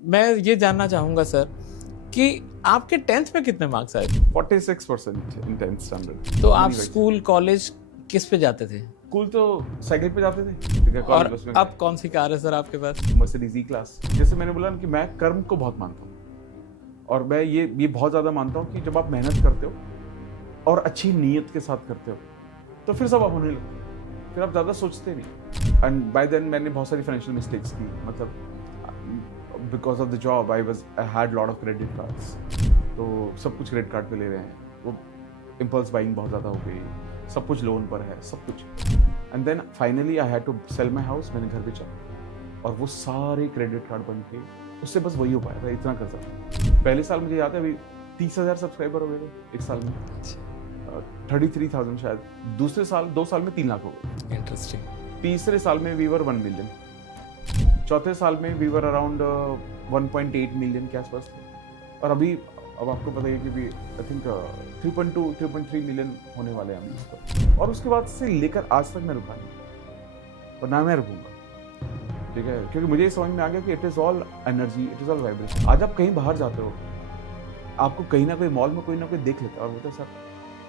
मैं ये जानना चाहूंगा सर कि आपके 10th में कितने मार्क्स आए थे? 46% इन 10th स्टैंडर्ड। तो आप स्कूल कॉलेज किस पे जाते थे? स्कूल तो साइकिल पे जाते थे, ठीक है। और कॉलेज बस में अब कौन सी कार है सर आपके पास? मर्सिडीज ई क्लास। जैसे मैंने बोला ना कि मैं कर्म को बहुत मानता हूँ, और मैं ये बहुत ज़्यादा मानता हूँ कि जब आप मेहनत करते हो और अच्छी नीयत के साथ करते हो तो फिर सब आप होने लगते हो, फिर आप ज़्यादा सोचते नहीं। एंड बाय देन मैंने बहुत सारी फाइनेंशियल मिस्टेक्स की, मतलब because of the job I had lot of credit cards, तो सब कुछ क्रेडिट कार्ड पे ले रहे हैं, वो इम्पल्स बाइंग बहुत ज़्यादा हो गई, सब कुछ लोन पर है, सब कुछ। And then finally I had to sell my house, मैंने घर बेचा और वो सारे क्रेडिट कार्ड बन के उससे बस वही हो पाया था, इतना कर सकता। पहले साल मुझे याद है अभी 30,000 सब्सक्राइबर हो गए थे एक साल में, 33,000 शायद। दूसरे साल 2 साल में 3 लाख हो गए। इंटरेस्टिंग। तीसरे साल में वी वर 1 मिलियन, चौथे साल में वी वर अराउंड 1.8 मिलियन के आसपास थे, और अभी अब आपको पता है कि भी आई थिंक 3.3 मिलियन होने वाले हैं अभी इस पर। और उसके बाद से लेकर आज तक मैं रुका नहीं और ना मैं रुकूंगा, ठीक है, क्योंकि मुझे समझ में आ गया कि it is all energy, it is all vibration. आज आप कहीं बाहर जाते हो, आपको कहीं ना कोई मॉल में कोई ना कोई देख लेता है और बोलते सर,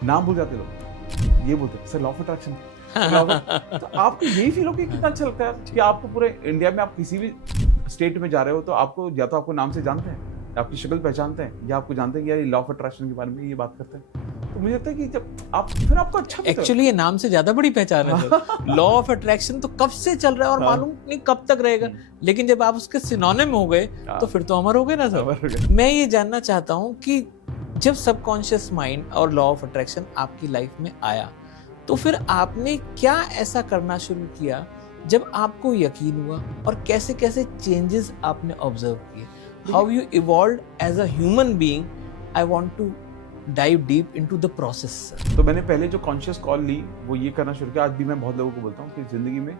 नाम भूल जाते लोग, ये बोलते सर लॉ ऑफ अट्रैक्शन। तो आपको यही फील हो कि कितना अच्छा लगता है कि आपको पूरे इंडिया में आप किसी भी स्टेट में जा रहे हो तो आपको या तो आपको नाम से जानते हैं, आपकी शक्ल पहचानते हैं, या आपको जानते हैं कि यार लॉ ऑफ अट्रैक्शन के बारे में ये बात करते हैं। तो मुझे लगता है कि जब आप फिर आपको अच्छा एक्चुअली ये नाम से ज्यादा बड़ी पहचान है। लॉ ऑफ अट्रैक्शन तो कब से चल रहा है और मालूम नहीं कब तक रहेगा, लेकिन जब आप उसके सिनोनिम हो गए तो फिर तो अमर हो गए ना सर। मैं ये जानना चाहता हूँ कि जब सबकॉन्शियस माइंड और लॉ ऑफ अट्रैक्शन आपकी लाइफ में आया तो फिर आपने क्या ऐसा करना शुरू किया जब आपको यकीन हुआ, और कैसे कैसे चेंजेस आपने ऑब्जर्व किए? How you evolved as a human being? I want to dive deep into the process. तो मैंने पहले जो कॉन्शियस कॉल ली वो ये करना शुरू किया। आज भी मैं बहुत लोगों को बोलता हूँ कि जिंदगी में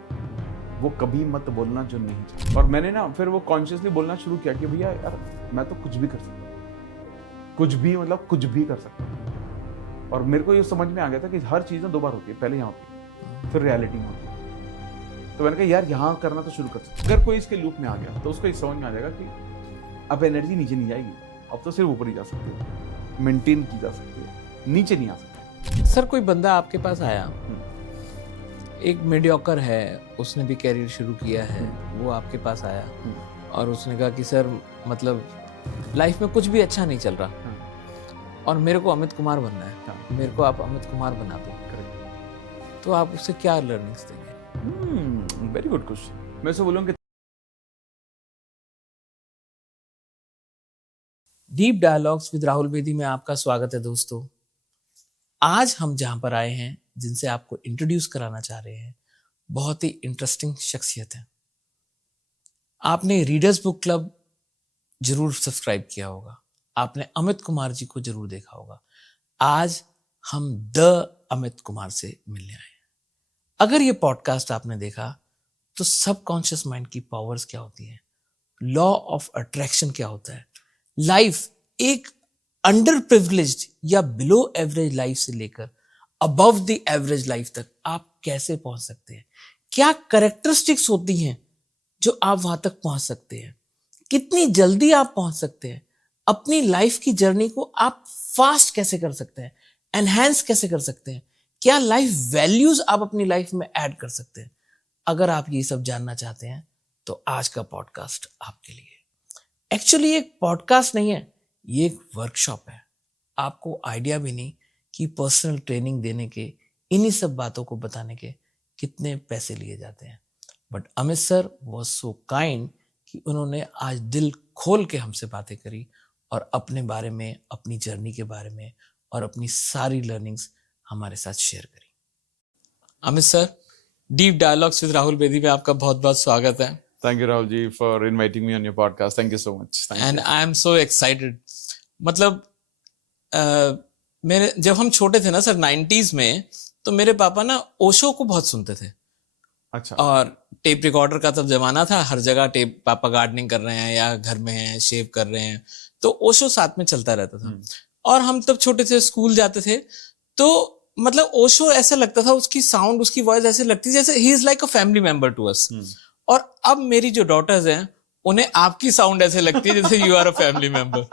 वो कभी मत बोलना जो नहीं चाहते, और मैंने ना फिर वो कॉन्शियसली बोलना शुरू किया कि भैया यार मैं तो कुछ भी कर सकता हूँ, कुछ भी मतलब कुछ भी कर सकता हूँ। और मेरे को ये समझ में आ गया था कि हर चीज़ ना 2 बार होती है, पहले यहाँ होती है फिर रियलिटी में होती है। तो मैंने कहा यार यहाँ करना तो शुरू कर सकते। अगर कोई इसके लूप में आ गया तो उसको ये समझ में आ जाएगा कि अब एनर्जी नीचे नहीं जाएगी, अब तो सिर्फ ऊपर ही जा सकती है, मेंटेन की जा सकती है, नीचे नहीं आ सकती। सर कोई बंदा आपके पास आया, एक मीडियोकर है, उसने भी कैरियर शुरू किया है, वो आपके पास आया और उसने कहा कि सर मतलब लाइफ में कुछ भी अच्छा नहीं चल रहा और मेरे को अमित कुमार बनना है, मेरे को आप अमित कुमार बना दो, तो आप उससे क्या लर्निंग्स देंगे? Very good question. मैं उसे बोलूँगा deep dialogues with Rahul Bedi में आपका स्वागत है दोस्तों। आज हम जहां पर आए हैं, जिनसे आपको इंट्रोड्यूस कराना चाह रहे हैं, बहुत ही इंटरेस्टिंग शख्सियत है। आपने रीडर्स बुक क्लब जरूर सब्सक्राइब किया होगा, आपने अमित कुमार जी को जरूर देखा होगा। आज हम द अमित कुमार से मिलने आए हैं। अगर ये पॉडकास्ट आपने देखा तो सबकॉन्शियस माइंड की पावर्स क्या होती हैं, लॉ ऑफ अट्रैक्शन क्या होता है, लाइफ एक अंडर प्रिविलेज्ड या बिलो एवरेज लाइफ से लेकर अबव द एवरेज लाइफ तक आप कैसे पहुंच सकते हैं, क्या कैरेक्टरिस्टिक्स होती हैं जो आप वहां तक पहुंच सकते हैं, कितनी जल्दी आप पहुंच सकते हैं, अपनी लाइफ की जर्नी को आप फास्ट कैसे कर सकते हैं, एनहांस कैसे कर सकते हैं, क्या लाइफ वैल्यूज आप अपनी लाइफ में ऐड कर सकते हैं। अगर आप ये सब जानना चाहते हैं तो आज का पॉडकास्ट आपके लिए। एक्चुअली एक पॉडकास्ट नहीं है, ये एक वर्कशॉप है। आपको आइडिया भी नहीं कि पर्सनल ट्रेनिंग देने के, इन्हीं सब बातों को बताने के कितने पैसे लिए जाते हैं। But Amit sir was so kind कि उन्होंने आज दिल खोल के हमसे बातें करी और अपने बारे में, अपनी जर्नी के बारे में और अपनी सारी लर्निंग्स हमारे साथ शेयर करी। Amit sir, deep dialogues with Rahul Bedi में आपका बहुत बहुत स्वागत है। Thank you Rahul ji for inviting me on your podcast. Thank you so much. And I am so excited. मतलब मेरे जब हम छोटे थे ना सर 90s में, तो मेरे पापा ना ओशो को बहुत सुनते थे। अच्छा। और टेप रिकॉर्डर का तब जमाना था, हर जगह टेप, पापा गार्डनिंग कर रहे हैं या घर में हैं शेव कर रहे हैं, तो ओशो साथ में चलता रहता था। और हम तब छोटे थे, स्कूल जाते थे, तो मतलब ओशो ऐसा लगता था, उसकी साउंड, उसकी वॉइस ऐसे लगती जैसे he is like a family member to us. और अब मेरी जो डॉटर्स हैं उन्हें आपकी साउंड ऐसे लगती है जैसे you are a family member.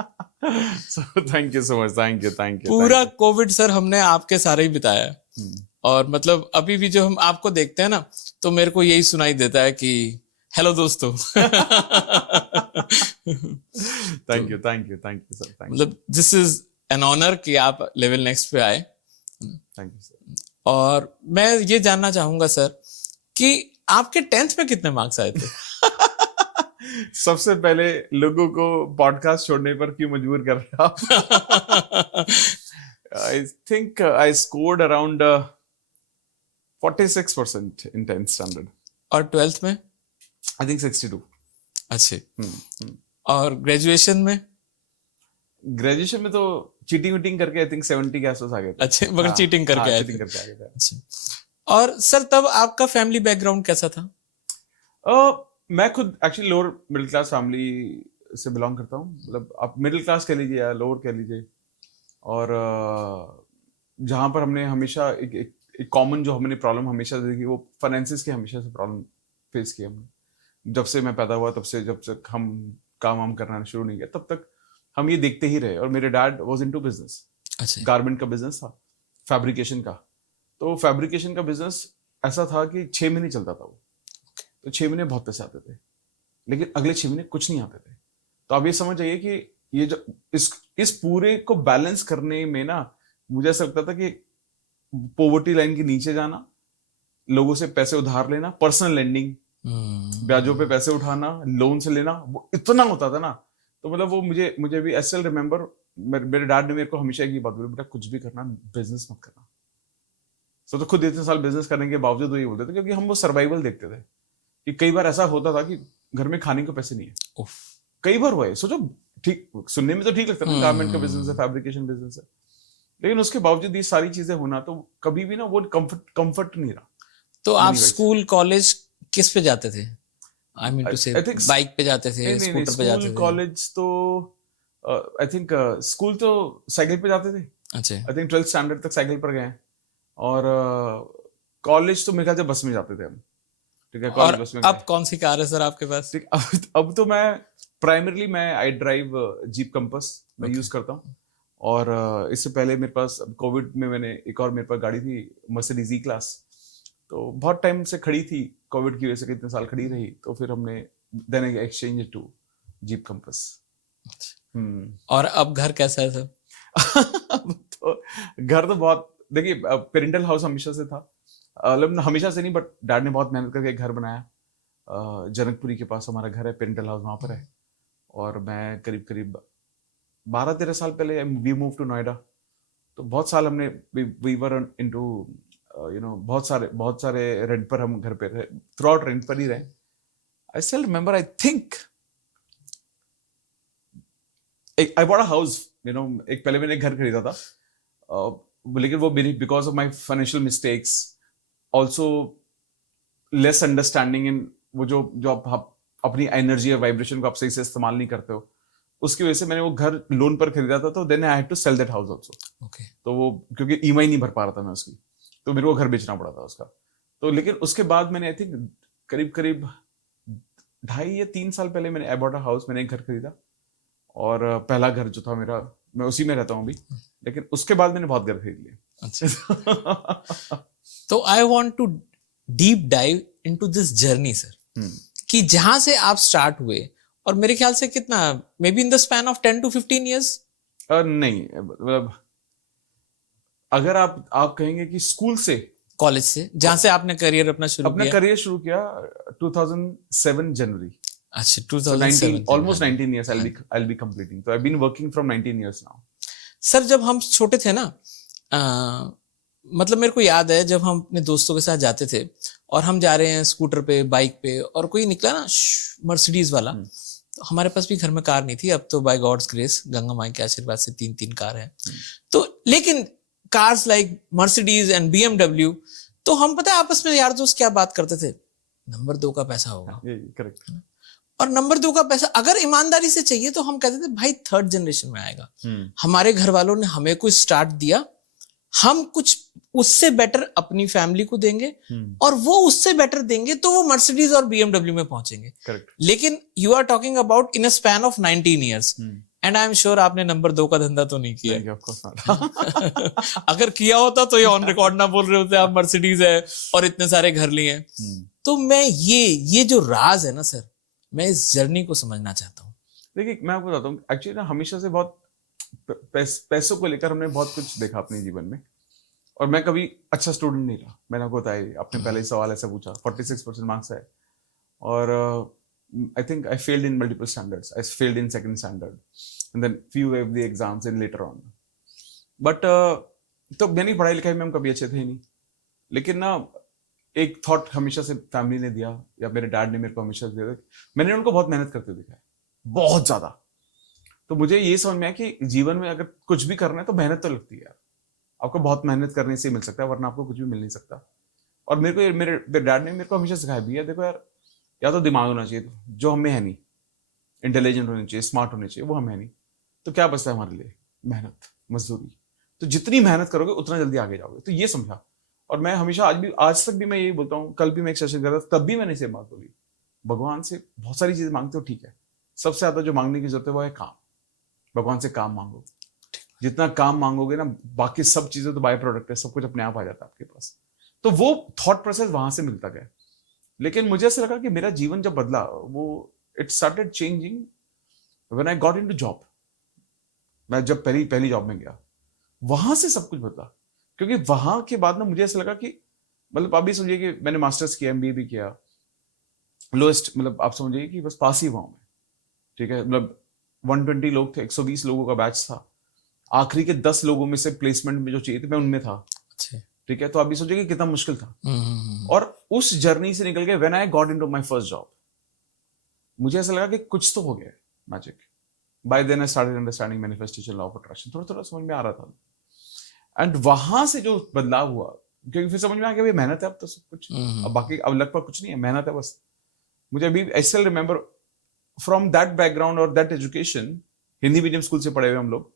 So thank you so much, thank you. पूरा कोविड सर हमने आपके सारे ही बिताया है। और मतलब अभी भी जो हम आपको देखते हैं ना, तो मेरे को यही सुनाई देता है कि हेलो दोस्तों। Thank you sir, thank you. मतलब दिस इज एन ऑनर कि आप लेवल नेक्स्ट पे आए। Thank you sir. और मैं ये जानना चाहूंगा सर कि आपके 10th में कितने मार्क्स आए थे? सबसे पहले लोगों को पॉडकास्ट छोड़ने पर क्यों मजबूर कर रहे हो आप? I think I scored around 46% in 10th standard. और 12th में? I think 62. अच्छे। और ग्रेजुएशन में? ग्रेजुएशन में तो चीटिंग वीटिंग करके आई थिंक 70 के आसपास आ गए थे। अच्छे, मगर चीटिंग करके आए चीटिंग थे। करके आ गए थे। अच्छा। और सर तब आपका फैमिली बैकग्राउंड कैसा था? मैं खुद actually lower middle class family से बिलोंग करता हूँ। मतलब आप मिडिल क्लास कह लीजिए या लोअर कह लीजिए। और जहाँ पर हमने हमेशा एक कॉमन जो हमने प्रॉब्लम हमेशा देखी वो फाइनेंसिस की हमेशा से प्रॉब्लम फेस की हमने। जब से मैं पैदा हुआ तब से जब तक हम काम वाम करना शुरू नहीं किया तब तक हम ये देखते ही रहे। और मेरे डैड वाज इनटू बिजनेस। अच्छा। गारमेंट का बिजनेस था, फैब्रिकेशन का। तो फैब्रिकेशन का बिजनेस ऐसा था कि 6 महीने चलता था वो। तो 6 महीने बहुत पैसे आते थे, लेकिन अगले 6 महीने कुछ नहीं आते थे। तो आप ये समझ जाइए कि ये जो इस पूरे को बैलेंस करने में ना मुझे ऐसा लगता था कि पॉवर्टी लाइन के नीचे जाना, लोगों से पैसे उधार लेना, पर्सनल लेंडिंग, ब्याजों पे पैसे उठाना, लोन से लेना, वो इतना होता था ना। तो मतलब वो मुझे भी आई स्टिल रिमेंबर मेरे डैड ने मेरे को हमेशा एक बात बोली, बेटा कुछ भी करना बिजनेस मत करना। तो खुद इतने साल बिजनेस करने के बावजूद वो ये बोलते थे, क्योंकि हम वो सर्वाइवल देखते थे कि कई बार ऐसा होता था कि घर में खाने को पैसे नहीं है। कई बार हुआ है। सोचो, ठीक सुनने में तो ठीक लगता है ना, गारमेंट का बिजनेस है, फैब्रिकेशन बिजनेस है, लेकिन उसके बावजूद ये सारी चीजें होना तो कभी भी ना वो कंफर्ट नहीं रहा। तो आप स्कूल कॉलेज किस पे जाते थे? आई मीन टू से बाइक पे जाते थे, स्कूटर पे जाते थे? कॉलेज तो आई थिंक स्कूल तो साइकिल पे जाते थे। अच्छा। आई थिंक 12th स्टैंडर्ड तक साइकिल पर गए। और कॉलेज तो मेरे ख्याल से बस में जाते थे हम। ठीक है, कॉलेज बस में। अब कौन सी कार है सर आपके पास? ठीक, अब तो मैं primarily I drive jeep compass मैं यूज करता हूँ। और इससे पहले मेरे पास कोविड में मैंने एक और मेरे पास गाड़ी थी, मर्सिडीज ई क्लास। तो बहुत टाइम से खड़ी थी, कोविड की वजह से कितने साल खड़ी रही, तो फिर हमने then exchange to Jeep Compass. और अब घर कैसा है सर? तो घर तो बहुत, देखिए पेरेंटल हाउस हमेशा से था, मतलब हमेशा से नहीं, बट डैड ने बहुत मेहनत करके घर बनाया। जनकपुरी के पास हमारा घर है, पेरेंटल हाउस वहां पर है। और मैं करीब 12-13 साल पहले वी मूव टू नोएडा। तो बहुत साल हमने वी वर इनटू बहुत सारे रेंट पर हम घर पे रहे, थ्रू आउट रेंट पर ही रहे। आई still remember, I think I bought a house, एक पहले मैंने एक घर खरीदा था, लेकिन वो मेरी because of my financial mistakes, also less understanding in वो जो आप अपनी एनर्जी और वाइब्रेशन को आप सही से इस्तेमाल नहीं करते हो, उसकी वजह से मैंने वो घर लोन पर खरीदा था। तो then I had to sell that house also. तो वो क्योंकि ईएमआई नहीं भर पा रहा था मैं उसकी, तो मेरे को घर बेचना पड़ा था उसका। तो लेकिन उसके बाद मैंने आई थिंक करीब 2.5 या 3 साल पहले मैंने आई बॉट अ हाउस, मैंने एक घर खरीदा। और पहला घर जो था मेरा, मैं उसी में रहता हूँ अभी, लेकिन उसके बाद मैंने बहुत घर खरीद लिए। अच्छा। तो I want to deep dive into this journey sir, कि जहां से आप स्टार्ट हुए, और मेरे ख्याल से कितना, may be in the span of 10 to 15 years? नहीं, मतलब अगर आप कहेंगे कि स्कूल से, कॉलेज से, जहां से आपने करियर अपना शुरू किया 2007 जनवरी। अच्छा, 2007, almost 19 years I'll be completing. So I've been working from 19 years now. Sir जब हम छोटे थे ना, मतलब मेरे को याद है जब हम अपने दोस्तों के साथ जाते थे और हम जा रहे हैं स्कूटर पे, बाइक पे, और कोई निकला ना मर्सिडीज वाला, तो हमारे पास भी घर में कार नहीं थी। अब तो बाय गॉड्स ग्रेस, गंगा माई के आशीर्वाद से 3 कार है। तो लेकिन cars like Mercedes and BMW, तो हम पता है आपस में यार दोस्त क्या बात करते थे, नंबर 2 का पैसा होगा। करेक्ट। और नंबर 2 का पैसा अगर ईमानदारी से चाहिए तो हम कहते थे भाई 3rd जनरेशन में आएगा। हमारे घर वालों ने हमें कुछ स्टार्ट दिया, हम कुछ उससे बेटर अपनी फैमिली को देंगे और वो उससे बेटर देंगे तो वो मर्सिडीज और बीएमडब्ल्यू में पहुंचेंगे। करेक्ट। लेकिन you are talking about in a span of 19 years and I am sure आपने नंबर 2 का धंधा तो नहीं किया। Of course not. अगर किया होता तो ये ऑन रिकॉर्ड ना बोल रहे होते आप मर्सिडीज है और इतने सारे घर लिए हैं। तो मैं ये जो राज है ना सर, मैं इस जर्नी को समझना चाहता हूँ। देखिए मैं आपको बताता हूँ, एक्चुअली ना हमेशा से बहुत पैसों को लेकर हमने बहुत कुछ देखा अपने जीवन में, और मैं कभी अच्छा स्टूडेंट नहीं रहा। मैंने आपको बताया, आपने पहले ही सवाल ऐसा पूछा, 46% मार्क्स है और I think I failed in multiple standards. I failed in second standard and then few of the exams in later on. But तो मेरी पढ़ाई लिखाई में हम कभी अच्छे थे नहीं, लेकिन ना एक थॉट हमेशा से फैमिली ने दिया या मेरे डैड ने मेरे को हमेशा दिया, मैंने उनको बहुत मेहनत करते दिखा है, बहुत ज्यादा। तो मुझे ये समझ में आया कि जीवन में अगर कुछ भी करना है तो मेहनत तो लगती है यार। आपको बहुत मेहनत करने से मिल सकता है, वरना आपको कुछ भी मिल नहीं सकता। और मेरे को मेरे डैड ने मेरे को हमेशा सिखाया भी है, देखो यार, या तो दिमाग होना चाहिए जो हमें है नहीं, इंटेलिजेंट होनी चाहिए, स्मार्ट होनी चाहिए, वो हमें है नहीं, तो क्या बचता है हमारे लिए? मेहनत, मजदूरी। तो जितनी मेहनत करोगे उतना जल्दी आगे जाओगे। तो ये समझा, और मैं हमेशा आज तक भी मैं यही बोलता हूँ। कल भी मैं एक सेशन कर रहा था, तब भी मैंने इसे बात बोली, भगवान से बहुत सारी चीजें मांगते हो, ठीक है, सबसे ज्यादा जो मांगने की जरूरत है वो है काम। भगवान से काम मांगो, जितना काम मांगोगे ना, बाकी सब चीजें तो बाय प्रोडक्ट है, सब कुछ अपने आप आ जाता है आपके पास। तो वो थॉट प्रोसेस वहां से मिलता गया। लेकिन मुझे ऐसा लगा कि मेरा जीवन जब बदला, वो it started changing when I got into job. मैं जब पहली जॉब में गया, वहां से सब कुछ बदला। क्योंकि वहां के बाद ना मुझे ऐसा लगा कि, मतलब आप भी समझिए कि मैंने मास्टर्स किया, एमबीए भी किया, लोएस्ट, मतलब आप समझिए कि बस पास ही हुआ मैं, ठीक है। मतलब 120 लोग थे, 120 लोगों का बैच था, आखिरी के 10 लोगों में से प्लेसमेंट में जो चाहिए थे मैं उनमें था, ठीक है। तो आप भी सोचिए कि कितना मुश्किल था। और उस जर्नी से निकल के when I got into my first job, मुझे ऐसा लगा कि कुछ तो हो गया magic. By then I started understanding manifestation, law of attraction, थोड़ा थोड़ा समझ में आ रहा था। एंड वहां से जो बदलाव हुआ, क्योंकि फिर समझ में आ गया मेहनत है अब तो सब कुछ, अब बाकी अब लगभग कुछ नहीं है, मेहनत है बस। मुझे अभी I still remember from that background और that education, Hindi medium school से पढ़े हुए हम लोग,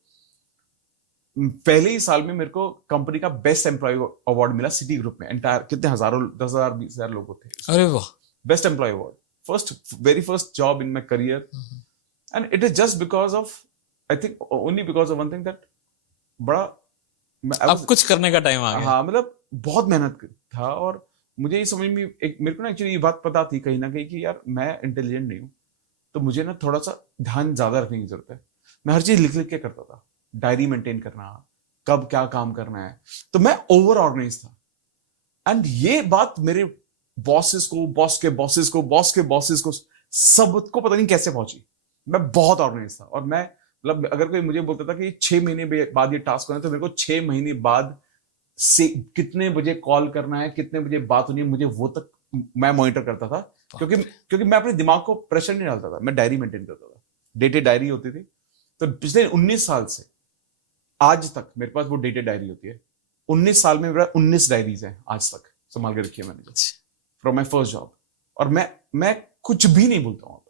पहले ही साल में मेरे को कंपनी का बेस्ट एम्प्लॉय अवार्ड मिला सिटी ग्रुप में। एंटायर कितने हजारों, 10,000 20,000 लोग थे। अरे वाह, best employee award, very first job in my career. And it is just because of, I think only because of one thing, that बड़ा अब कुछ करने का टाइम आ गया। हाँ, मतलब बहुत मेहनत था। और मुझे ये समझ में, एक मेरे को ना एक्चुअली ये बात पता थी कहीं ना कहीं कि यार मैं इंटेलिजेंट नहीं हूँ, तो मुझे ना थोड़ा सा ध्यान ज्यादा रखने की जरूरत है। मैं हर चीज लिख लिख के करता था, डायरी मेंटेन करना, कब क्या काम करना है, तो मैं ओवर ऑर्गेनाइज था। एंड ये बात मेरे बॉसेस को, बॉस के बॉसेस को, बॉस के बॉसेस को, सबको पता नहीं कैसे पहुंची। मैं बहुत ऑर्गेनाइज था। और मैं, मतलब अगर कोई मुझे बोलता था कि 6 महीने बाद ये टास्क करना है, तो मेरे को 6 महीने बाद से कितने बजे कॉल करना है, कितने बजे बात होनी है, मुझे वो तक मैं मॉनिटर करता था। क्योंकि मैं अपने दिमाग को प्रेशर नहीं डालता था, मैं डायरी मेंटेन करता था, डेटेड डायरी होती थी। तो पिछले 19 साल से आज तक मेरे पास वो डेटेड डायरी होती है। 19 साल में मेरा 19 डायरीज हैं आज तक संभाल के रखी है मैंने, फ्रॉम माय फर्स्ट जॉब। और मैं कुछ भी नहीं भूलता हूँ।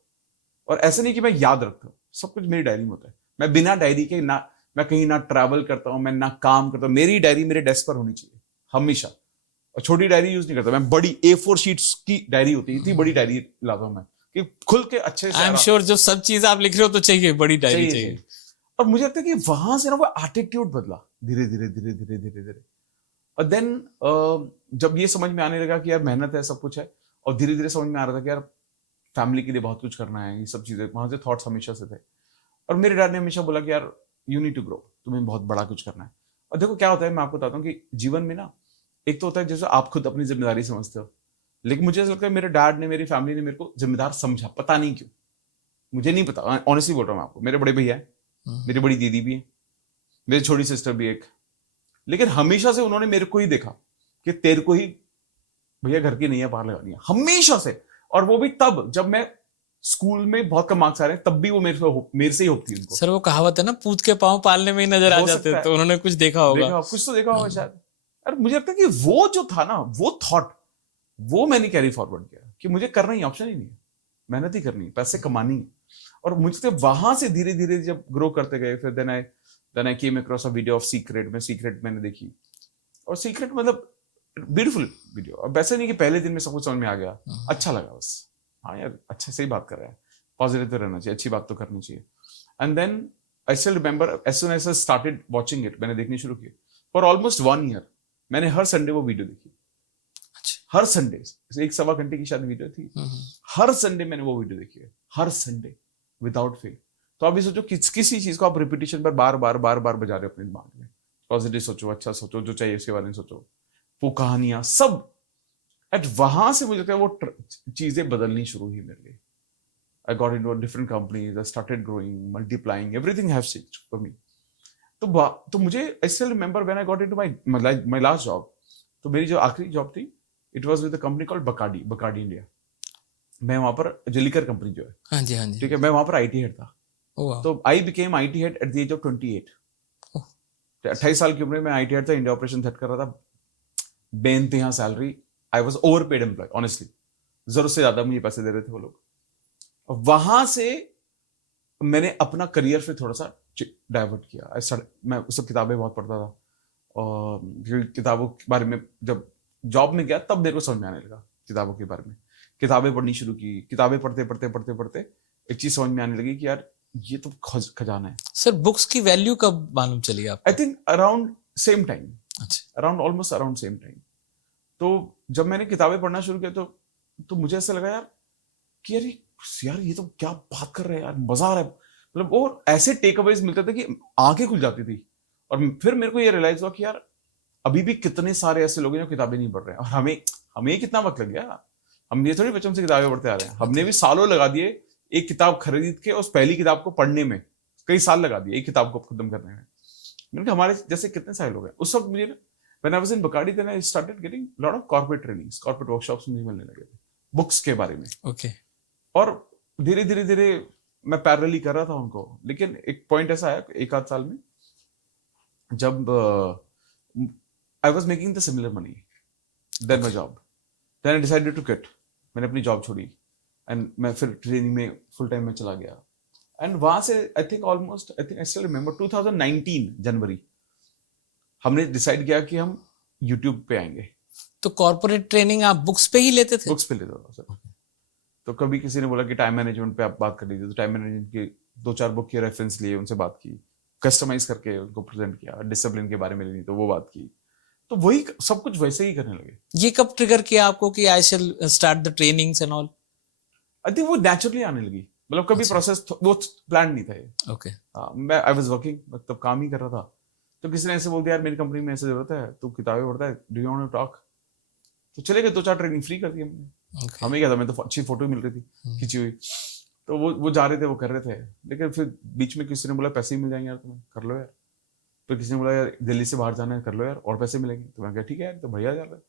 और ऐसा नहीं कि मैं याद रखता हूँ, सब कुछ मेरी डायरी में होता है। मैं बिना डायरी के ना, मैं कहीं ना ट्रैवल करता हूँ, मैं ना काम करता हूँ। मेरी डायरी मेरे डेस्क पर होनी चाहिए हमेशा। और छोटी डायरी यूज नहीं करता मैं, बड़ी A4 शीट्स की डायरी होती है, इतनी बड़ी डायरी लाता हूँ मैं कि खुल के अच्छे से। आई एम श्योर जो सब चीज आप लिख रहे हो तो चाहिए बड़ी डायरी चाहिए। और मुझे लगता है कि वहां से ना वो एटीट्यूड बदला धीरे धीरे धीरे धीरे धीरे धीरे। और देन जब ये समझ में आने लगा कि यार मेहनत है, सब कुछ है, और धीरे धीरे समझ में आ रहा था कि यार फैमिली के लिए बहुत कुछ करना है, ये सब चीजें, वहां से थॉट्स हमेशा से थे। और मेरे डैड ने हमेशा बोला कि यार यू नीड टू ग्रो, तुम्हें बहुत बड़ा कुछ करना है। और देखो क्या होता है, मैं आपको बताता हूँ कि जीवन में ना, एक तो होता है जैसे आप खुद अपनी जिम्मेदारी समझते हो, लेकिन मुझे ऐसा लगता है मेरे डैड ने, मेरी फैमिली ने मेरे को जिम्मेदार समझा, पता नहीं क्यों, मुझे नहीं पता, ऑनेस्टली बोल रहा हूँ आपको। मेरे बड़े भैया है, मेरी बड़ी दीदी भी है, मेरी छोटी सिस्टर भी एक, लेकिन हमेशा से उन्होंने मेरे को ही देखा कि तेरे को ही भैया घर की नहीं है, बाहर लगानी है, हमेशा से। और वो भी तब जब मैं स्कूल में बहुत कम मार्क्स आ रहे हैं, तब भी वो मेरे से ही होती है उनको। सर वो कहावत है ना, पूत के पांव पालने में ही नजर आ जाते हैं, तो उन्होंने कुछ देखा होगा, कुछ तो देखा होगा शायद। और मुझे लगता है कि वो जो था ना, वो थॉट, वो मैंने कैरी फॉरवर्ड किया कि मुझे करना ही, ऑप्शन ही नहीं है, मेहनत ही करनी है, पैसे कमानी है। और मुझसे वहां से धीरे धीरे जब ग्रो करते गए, फिर then I came across a video of secret. मैं सीक्रेट मैंने देखी, और सीक्रेट मतलब ब्यूटीफुल वीडियो। अब वैसे नहीं कि पहले दिन में सब कुछ समझ में आ गया, अच्छा लगा बस, हाँ यार अच्छे से ही बात कर रहा है, पॉजिटिव तो रहना चाहिए, अच्छी बात तो करनी चाहिए। And then I still remember as soon as I started watching it, मैंने देखनी शुरू की। फॉर ऑलमोस्ट 1 ईयर मैंने हर संडे वो वीडियो देखी। हर संडे 1-1.25 घंटे की शायद वीडियो थी, हर संडे मैंने वो वीडियो देखी है, हर संडे विदाउट फेल। तो अभी सोचो किसी चीज को आप रिपीटिशन पर बार बार बजा रहे हो अपने दिमाग में। पॉजिटिव सोचो, अच्छा सोचो, जो चाहिए उसके बारे में सोचो, वो कहानियां सब। एट वहां से मुझे लगता है वो चीजें बदलनी शुरू हुई मेरे लिए। आई got into different companies, I started growing, multiplying, everything have changed for me. तो मुझे आई still remember when I got into my last job. तो मेरी जो आखिरी जॉब थी, it was with a company called Bacardi India. मैं वहां पर, जो लिकर कंपनी जो है, हाँ जी हाँ जी, ठीक है, मैं वहां पर आईटी हेड था। वाह, तो I became IT head at the age of 28। 28 साल की उम्र में मैं आईटी हेड था, इंडिया ऑपरेशन हेड कर रहा था, बेइंतहा salary. I was over paid employ, honestly जरूरत से ज्यादा मुझे पैसे दे रहे थे वो लोग। वहां से मैंने अपना करियर फिर थोड़ा सा डाइवर्ट किया। मैं सब किताबें बहुत पढ़ता था, और किताबों के बारे में जब जॉब में गया तब मेरे को समझ में आने लगा किताबों के बारे में। किताबें पढ़नी शुरू की, किताबें पढ़ते एक चीज समझ में आने लगी कि यार ये तो खजाना है। सर बुक्स की वैल्यू कब मालूम चली आपको? I think around same time, अच्छा, ऑलमोस्ट अराउंड सेम टाइम। तो जब मैंने किताबें पढ़ना शुरू किया तो मुझे ऐसा लगा यार कि यार ये तो क्या बात कर रहे हैं यार, मजा आ रहा है। मतलब और ऐसे टेक अवेज मिलते थे कि आंखें खुल जाती थी। और फिर मेरे को ये रियलाइज हुआ कि यार अभी भी कितने सारे ऐसे लोग हैं जो किताबें नहीं पढ़ रहे हैं। और हमें कितना वक्त लग गया, हम ये थोड़ी बचपन से किताबें पढ़ते आ रहे हैं। हमने भी सालों लगा दिए एक किताब खरीद के उस पहली किताब को पढ़ने में, कई साल लगा दिए एक किताब को खत्म करने में। मैंने कहा हमारे जैसे कितने सारे लोग हैं। उस वक्त मुझे when I was in Bacardi, then I started getting a lot of corporate trainings, corporate workshops मुझे मिलने लगे थे बुक्स के बारे में। ओके, और धीरे मैं पैरेलली कर रहा था उनको। लेकिन एक पॉइंट ऐसा आया 1-8 साल में, जब I was making the similar money then my job, then I decided to quit. मैंने अपनी जॉब छोड़ी एंड मैं फिर ट्रेनिंग में फुल टाइम में चला गया। एंड वहां से आई थिंक आई स्टिल रिमेंबर 2019 जनवरी हमने डिसाइड किया कि हम यूट्यूब पे आएंगे। तो कॉर्पोरेट ट्रेनिंग आप बुक्स पे ही लेते थे? बुक्स पे लेता था सर। तो कभी किसी ने बोला कि टाइम मैनेजमेंट पे आप बात कर लीजिए, तो टाइम मैनेजमेंट की 2-4 बुक के रेफरेंस लिए, उनसे बात की, कस्टमाइज करके उनको प्रेजेंट किया। डिसिप्लिन के बारे में लेनी तो वो बात की। तो वही सब कुछ वैसे ही करने लगे। ये कब ट्रिगर किया आपको कि I shall start the trainings and all? I think वो नेचुरली आने लगी, मतलब कभी प्रोसेस वो प्लान नहीं था ये। ओके, मैं आई वाज वर्किंग, मतलब काम ही कर रहा था। तो किसी ने ऐसे बोल दिया यार मेरी कंपनी में ऐसे जरूरत है, तू किताबें पढ़ता है, do you want to talk? तो चले गए, 2-4 ट्रेनिंग फ्री कर दी हमने। हमें क्या था, मैं तो अच्छी फोटो मिल रही थी खींची हुई। तो वो जा रहे थे, वो कर रहे थे। लेकिन फिर बीच में किसी ने बोला पैसे ही मिल जाएंगे यार तुम्हें, कर लो यार। फिर किसी ने बोला यार दिल्ली से बाहर जाना है, कर लो यार, और पैसे मिलेंगे। तो मैं कहा ठीक है यार, तो बढ़िया जा रहा है,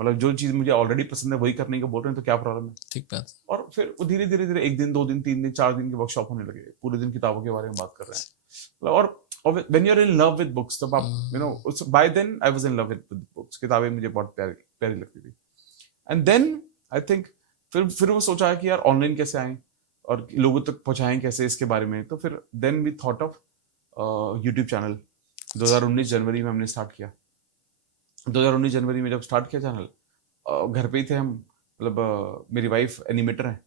मतलब जो चीज मुझे ऑलरेडी पसंद है वही करने को बोल रहे हैं, तो क्या प्रॉब्लम है। ठीक बात। और फिर वो धीरे धीरे 1 दिन 2 दिन 3 दिन 4 दिन के वर्कशॉप होने लगे, पूरे दिन किताबों के बारे में बात कर रहे हैं। और when you're in love with books, तब आप you know, by then I was in love with books। किताबें मुझे बहुत प्यारी लगती थी। And then I think फिर वो सोचा कि यार ऑनलाइन कैसे आए और लोगों तक पहुंचाएं कैसे इसके बारे में। तो फिर then we thought of YouTube channel. 2019 जनवरी में हमने स्टार्ट किया। 2019 जनवरी में जब स्टार्ट किया चैनल, घर पे ही थे हम, मतलब मेरी वाइफ एनिमेटर है,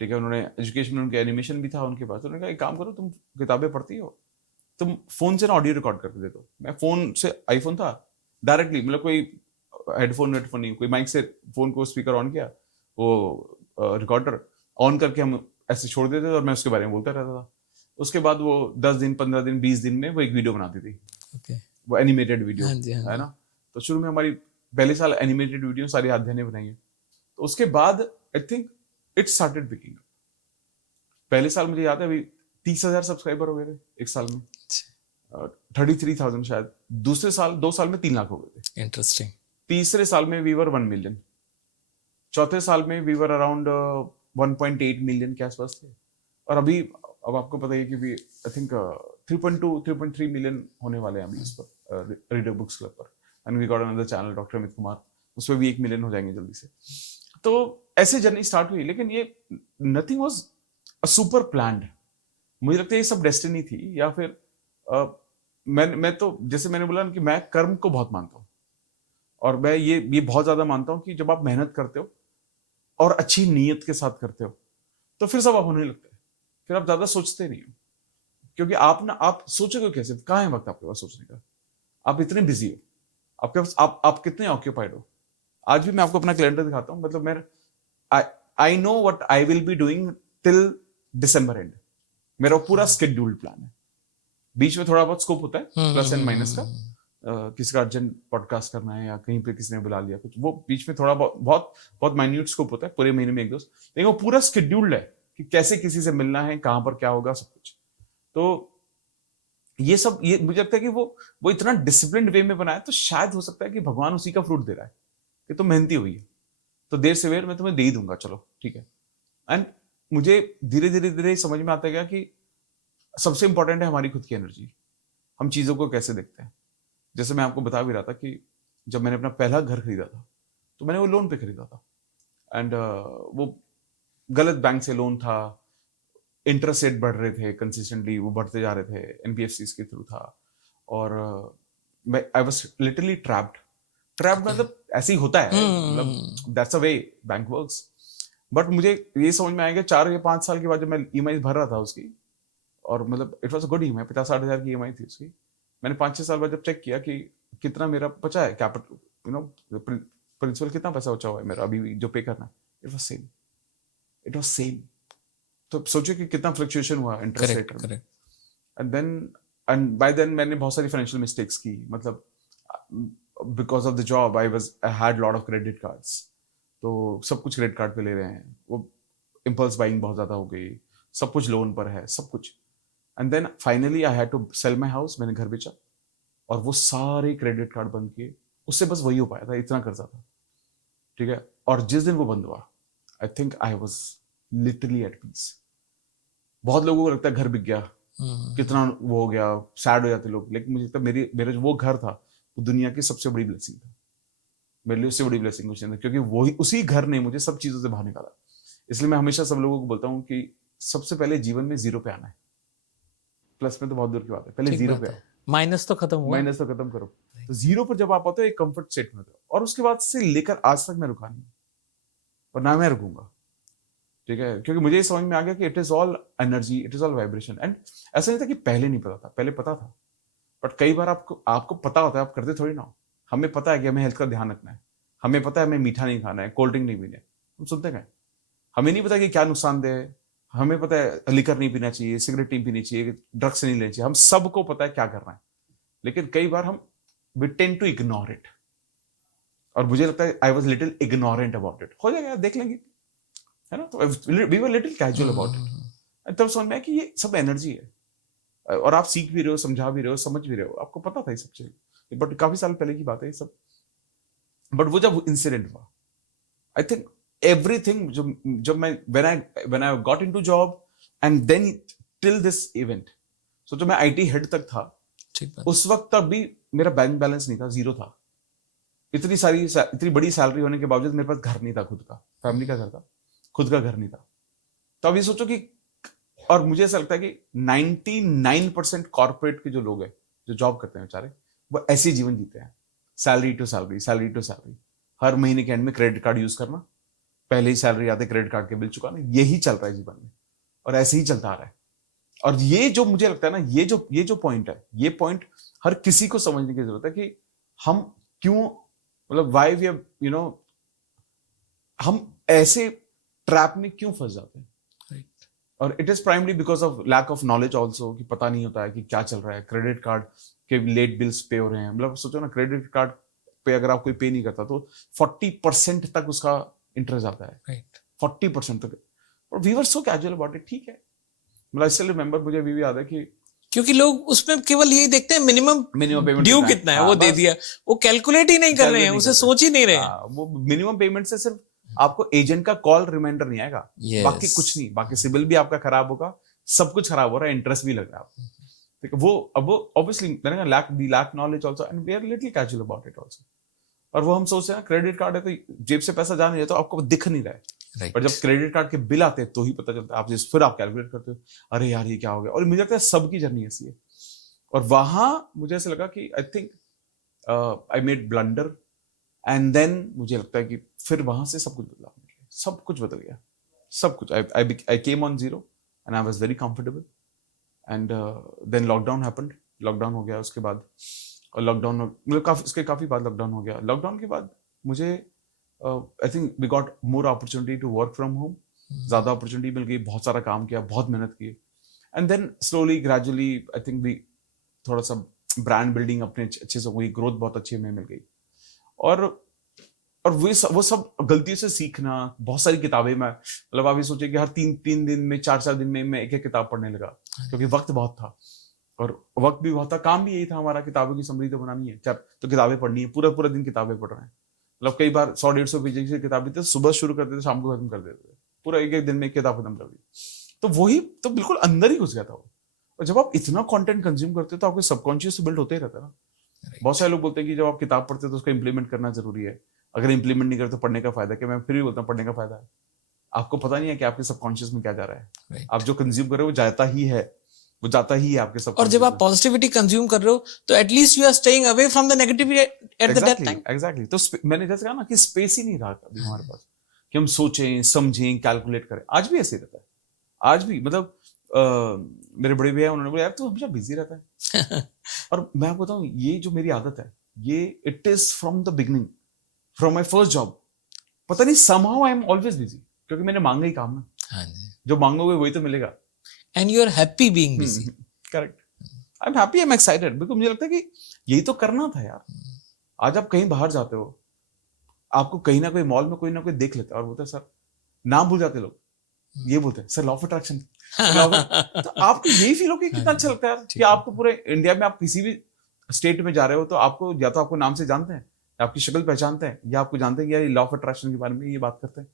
ठीक है, उन्होंने एजुकेशन में उनके एनिमेशन भी था उनके पास। उन्होंने कहा एक काम करो, तुम किताबें पढ़ती हो, तुम फोन से ना ऑडियो रिकॉर्ड करके दे दो। मैं फोन से, आईफोन था, डायरेक्टली, मतलब कोई हेडफोन नहीं, कोई माइक से फोन को स्पीकर ऑन किया, वो रिकॉर्डर ऑन करके हम ऐसे छोड़ देते थे और मैं उसके बारे में बोलता रहता था। उसके बाद वो 10 दिन 15 दिन 20 दिन में वो एक वीडियो बनाती थी। okay. वो एनिमेटेड वीडियो, हाँ जी, है ना। तो शुरू में हमारी पहले साल एनिमेटेड वीडियो सारी आध्या ने बनाई है। तो उसके बाद I think it started picking. पहले साल मुझे याद है अभी 30,000 सब्सक्राइबर हो गए थे एक साल में, 33,000 शायद। दूसरे साल 2 साल में 3 लाख हो गए थे। इंटरेस्टिंग। तीसरे साल में वी वर 1 मिलियन। चौथे साल में वी वर अराउंड 1.8 मिलियन के आसपास थे। और अभी अब आपको पता है कि भी आई थिंक 3.3 मिलियन होने वाले हैं अभी इस पर, रीडर बुक्स क्लब पर। And we got another channel, doctor Amit Kumar, उसमें भी 1 मिलियन हो जाएंगे जल्दी से। तो ऐसे जर्नी स्टार्ट हुई। लेकिन ये nothing was a super planned. मुझे लगता है ये सब डेस्टिनी थी, या फिर मैं तो जैसे मैंने बोला कि मैं कर्म को बहुत मानता हूँ। और मैं ये बहुत ज्यादा मानता हूँ कि जब आप मेहनत करते हो और अच्छी नीयत के साथ करते हो तो फिर सब आप होने लगता है, फिर आप ज्यादा सोचते नहीं हो, क्योंकि आप सोचोगे कैसे, कहाँ है वक्त आपके पास सोचने का, आप इतने बिजी हो, आपके पास आप कितने ऑक्यूपाइड हो। आज भी मैं आपको अपना कैलेंडर दिखाता हूँ, मतलब मैं I know what I will be doing till December and, मेरा पूरा स्केड्यूल्ड प्लान है। बीच में थोड़ा बहुत स्कोप होता है प्लस एंड माइनस का, किसी का अर्जेंट पॉडकास्ट करना है या कहीं पे किसी ने बुला लिया कुछ, वो बीच में थोड़ा बहुत बहुत बहुत माइन्यूट स्कोप होता है पूरे महीने में एक दो, लेकिन वो पूरा स्केड्यूल्ड है कि कैसे किसी से मिलना है, कहां पर क्या होगा, सब कुछ। तो ये मुझे लगता है कि वो इतना डिसिप्लिन वे में बनाया, तो शायद हो सकता है कि भगवान उसी का फ्रूट दे रहा है कि तुम मेहनती हुई है, तो देर से देर मैं तुम्हें दे ही दूंगा, चलो ठीक है। एंड मुझे धीरे धीरे धीरे समझ में आता गया कि सबसे इंपॉर्टेंट है हमारी खुद की एनर्जी, हम चीजों को कैसे देखते हैं। जैसे मैं आपको बता भी रहा था कि जब मैंने अपना पहला घर खरीदा था तो मैंने वो लोन पे खरीदा था, एंड वो गलत बैंक से लोन था, इंटरेस्ट रेट बढ़ रहे थे कंसिस्टेंटली, वो बढ़ते जा रहे थे, एनबीएफसी के थ्रू था, और मैं आई वाज लिटरली ट्रैप्ड मतलब ऐसे ही होता है, मतलब that's a way bank works. But मुझे ये समझ में आएगा 4 या 5 साल के बाद जब मैं ईएमआई भर रहा था उसकी, और मतलब it was a good EMI, 50-60 हजार की ईएमआई थी उसकी। मैंने 5-6 साल बाद जब चेक किया कि कितना मेरा बचा है कैपिटल, प्रिंसिपल कितना पैसा बचा हुआ है मेरा अभी जो पे करना है, इट वाज सेम। तो सोचिए कि कितना फ्लक्चुएशन हुआ इंटरेस्ट रेट में। एंड बाय देन मैंने बहुत सारी फाइनेंशियल मिस्टेक्स की, मतलब because of the job I had lot of credit cards, तो सब कुछ क्रेडिट कार्ड पे ले रहे हैं, वो इम्पल्स बाइंग बहुत ज्यादा हो गई, सब कुछ लोन पर है, सब कुछ। And then finally I had to sell my house, मैंने घर बेचा और वो सारे क्रेडिट कार्ड बंद किए, उससे बस वही हो पाया था, इतना कर्जा था, ठीक है। और जिस दिन वो बंद हुआ I think I was literally at peace. बहुत लोगों को लगता है घर बिक गया, कितना वो हो गया, सैड हो जाते लोग, लेकिन मुझे लगता है मेरा जो वो घर था वो दुनिया की सबसे बड़ी ब्लेसिंग था, मेरे लिए उससे बड़ी ब्लेसिंग कुछ नहीं था, क्योंकि वही उसी घर ने मुझे सब चीजों से बाहर निकाला। इसलिए मैं हमेशा सब लोगों को बोलता हूँ कि सबसे पहले जीवन में जीरो पे आना है, प्लस में तो बहुत दूर की बात है, पहले जीरो पे आओ, माइनस तो खत्म हुआ, माइनस तो खत्म करो। तो जीरो पर जब आप आते हो एक कंफर्ट स्टेट में होते हो, और उसके बाद से लेकर आज तक मैं रुका नहीं और ना मैं रुकूंगा, ठीक है। क्योंकि मुझे समझ में आ गया कि it is all energy, it is all vibration. And ऐसा नहीं था कि पहले नहीं पता था, पहले पता था, बट कई बार आपको पता होता है, आप करते थोड़ी ना हो। हमें पता है कि हमें हेल्थ का ध्यान रखना है, हमें पता है हमें मीठा नहीं खाना है, कोल्ड ड्रिंक नहीं पीना है, हम सुनते गए। हमें नहीं पता कि क्या नुकसानदेह है, हमें पता है लिकर नहीं पीना चाहिए, सिगरेट नहीं पीनी चाहिए, ड्रग्स नहीं लेनी चाहिए, हम सबको पता है क्या करना है, लेकिन कई बार हम we tend to ignore it. और मुझे लगता है I was little ignorant about it. हो जाएगा, देख लेंगे, है ना। तो we were little casual about it. तब समझ में आया कि ये सब एनर्जी है, और आप सीख भी रहे हो, समझा भी रहे हो, समझ भी रहे हो, आपको पता था ये सब चीज, बट काफी साल पहले की बात है ये सब। बट वो जब इंसिडेंट हुआ, आई थिंक एवरीथिंग जब मैं when I got into job and then till this event, so जो मैं आईटी हेड तक था उस वक्त तक भी मेरा बैंक बैलेंस नहीं था, जीरो था। इतनी बड़ी सैलरी होने के बावजूद मेरे पास घर नहीं था खुद का, फैमिली का घर था, खुद का घर नहीं था। तो अब ये सोचो कि, और मुझे ऐसा लगता है कि 99% कॉर्पोरेट के जो लोग हैं जो जॉब करते हैं बेचारे, वो ऐसे जीवन जीते हैं, salary to salary, salary to salary, हर महीने के एंड में क्रेडिट कार्ड यूज करना, पहले ही सैलरी आते क्रेडिट कार्ड के बिल चुकाना, यही चल रहा है जीवन में, और ऐसे ही चलता आ रहा है। और ये जो मुझे लगता है ना, ये जो पॉइंट है, ये पॉइंट हर किसी को समझने की जरूरत है कि हम क्यों, मतलब वाई वी यू नो, हम ऐसे ट्रैप में क्यों फंस जाते हैं। और it is primarily because of lack of knowledge also, कि पता नहीं होता है कि क्या चल रहा है, क्रेडिट कार्ड के लेट बिल्स पे हो रहे हैं। मतलब सोचो ना, क्रेडिट कार्ड पे अगर आप कोई पे नहीं करता तो 40% तक उसका इंटरेस्ट आता है, 40% तक। We were so casual about it, ठीक है। मतलब आई स्टिल रिमेंबर, मुझे अभी भी याद है कि क्योंकि लोग उसमें केवल यही देखते हैं मिनिमम पेमेंट ड्यू कितना है, वो दे दिया, वो कैलकुलेट ही नहीं कर रहे हैं, उसे सोच ही नहीं रहे हैं। वो मिनिमम पेमेंट से सिर्फ आपको एजेंट का कॉल रिमाइंडर नहीं आएगा, बाकी कुछ नहीं, बाकी सिबिल भी आपका खराब होगा, सब कुछ खराब हो रहा है, इंटरेस्ट भी लग रहा है आपको, ठीक है। वो ऑब्वियसली मैंने कहा lack knowledge also, and we are little casual about it also. और वो हम सोचते हैं क्रेडिट कार्ड है तो जेब से पैसा जा नहीं रहा, तो आपको दिख नहीं रहा है, पर जब क्रेडिट कार्ड के बिल आते हैं तो ही पता चलता है, फिर आप कैलकुलेट करते हो, अरे यार ये क्या हो गया। और मुझे लगता है सबकी जर्नी ऐसी है। और वहां मुझे ऐसा लगा कि I think I made blunder, and then मुझे लगता है कि फिर वहां से सब कुछ बदला, सब कुछ बदल गया, सब कुछ. I came on zero and I was very comfortable. And then lockdown happened. Lockdown हो गया उसके बाद, और लॉकडाउन मतलब उसके काफी बाद लॉकडाउन हो गया. लॉकडाउन के बाद मुझे I think we got more opportunity to work from home. ज्यादा अपॉर्चुनिटी मिल गई, बहुत सारा काम किया, बहुत मेहनत की. And then slowly gradually I think भी थोड़ा सा ब्रांड बिल्डिंग अपने अच्छे से हुई, ग्रोथ बहुत अच्छी हमें मिल गई. और वो सब गलतियों से सीखना. बहुत सारी किताबें, मैं मतलब आप ये सोचिए कि हर तीन दिन में, 4 दिन में मैं एक किताब पढ़ने लगा, क्योंकि वक्त बहुत था और वक्त भी बहुत था. काम भी यही था हमारा, किताबों की समरी तो बनानी है, तो किताबें पढ़नी है, पूरा दिन किताबें पढ़ रहे हैं. मतलब कई बार 100-150 पेज की किताबें थी, सुबह शुरू करते थे, शाम को खत्म कर देते थे, पूरा एक दिन में एक किताब खत्म कर दी. तो वही तो बिल्कुल अंदर ही घुस गया था वो. और जब आप इतना कंटेंट कंज्यूम करते हो तो आपको सबकॉन्शियस बिल्ड होते ही रहता है ना. बहुत सारे लोग बोलते हैं कि जब आप किताब पढ़ते हो तो उसको इंप्लीमेंट करना जरूरी है, अगर इंप्लीमेंट नहीं करते तो पढ़ने का फायदा क्या. मैं फिर भी बोलता हूँ पढ़ने का फायदा है. आपको पता नहीं है कि आपके सबकॉन्शियस में क्या जा रहा है. आप जो कंज्यूम कर रहे हो वो जाता ही है, वो जाता ही है आपके सब. और जब आप पॉजिटिविटी कंज्यूम कर रहे हो तो at least you are staying away from the negativity at the that time. Exactly. तो मैंने जैसे कहा ना कि स्पेस ही नहीं रहा कभी हमारे पास कि हम सोचें, समझें, कैलकुलेट करें. आज भी ऐसे रहता है. आज भी मतलब मेरे बड़े भैया, उन्होंने बोला यार तू हमेशा बिजी रहता है. और मैं आपको बताऊं, ये जो मेरी आदत है, ये it is from the beginning, from my first job. पता नहीं somehow I am always busy, क्योंकि मैंने मांगा ही काम ना. हाँ जी. जो मांगोगे वही तो मिलेगा. And you are happy being busy. Correct. I am happy, I am excited, because मुझे लगता है कि यही तो करना था यार. आज आप कहीं बाहर जाते हो, आपको कहीं ना कोई मॉल में कोई ना कोई देख लेता है और बोलता है सर, नाम भूल जाते लोग, ये बोलते हैं सर लॉ ऑफ अट्रैक्शन. तो आपको यही फील हो कि कितना अच्छा लगता है यार कि आपको पूरे इंडिया में आप किसी भी स्टेट में जा रहे हो तो आपको या तो आपको नाम से जानते हैं, या आपकी शक्ल पहचानते हैं, या आपको जानते हैं कि यार लॉ ऑफ अट्रैक्शन के बारे में ये बात करते हैं.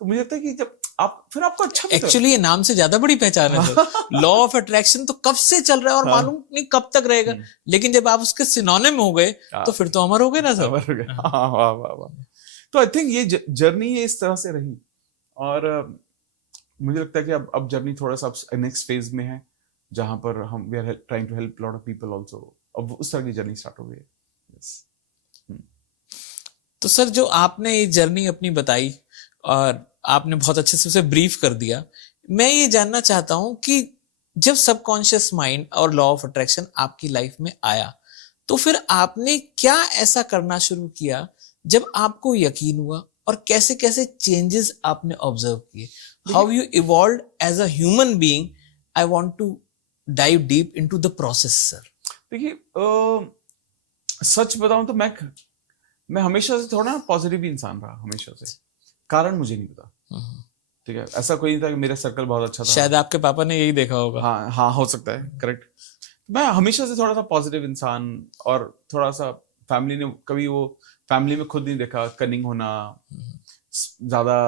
तो मुझे लगता है कि जब आप फिर आपको अच्छा एक्चुअली ये नाम से ज्यादा बड़ी पहचान है. लॉ ऑफ अट्रैक्शन तो कब से चल रहा है और मालूम नहीं कब तक रहेगा, लेकिन जब आप उसके सिनोनिम हो गए तो फिर तो अमर हो गए ना सर. वाह. तो आई थिंक ये जर्नी ये इस तरह से रही. और मुझे लगता है कि अब जर्नी थोड़ा सा नेक्स्ट फेज में है, जहां पर हम we are trying to help lot of people also. अब उस तरह की जर्नी स्टार्ट हो गई है. तो सर जो आपने ये जर्नी अपनी बताई और आपने बहुत अच्छे से उसे ब्रीफ कर दिया, मैं ये जानना चाहता हूं कि जब सबकॉन्शियस माइंड और लॉ ऑफ अट्रैक्शन आपकी लाइफ में आया तो फिर आपने क्या ऐसा करना शुरू किया जब आपको यकीन हुआ, और कैसे कैसे चेंजेस आपने ऑब्जर्व किए, how you evolve as a human being. I want to dive deep into the process sir. देखिए सच बताऊं तो मैं हमेशा से थोड़ा ना पॉजिटिव इंसान रहा, हमेशा से. कारण मुझे नहीं पता, ठीक है, ऐसा कोई नहीं था कि मेरा सर्कल बहुत अच्छा था. शायद आपके पापा ने यही देखा होगा. हाँ हो सकता है. करेक्ट. मैं हमेशा से थोड़ा सा पॉजिटिव इंसान, और थोड़ा सा फैमिली ने कभी वो फैमिली में खुद नहीं देखा कनिंग होना, ज्यादा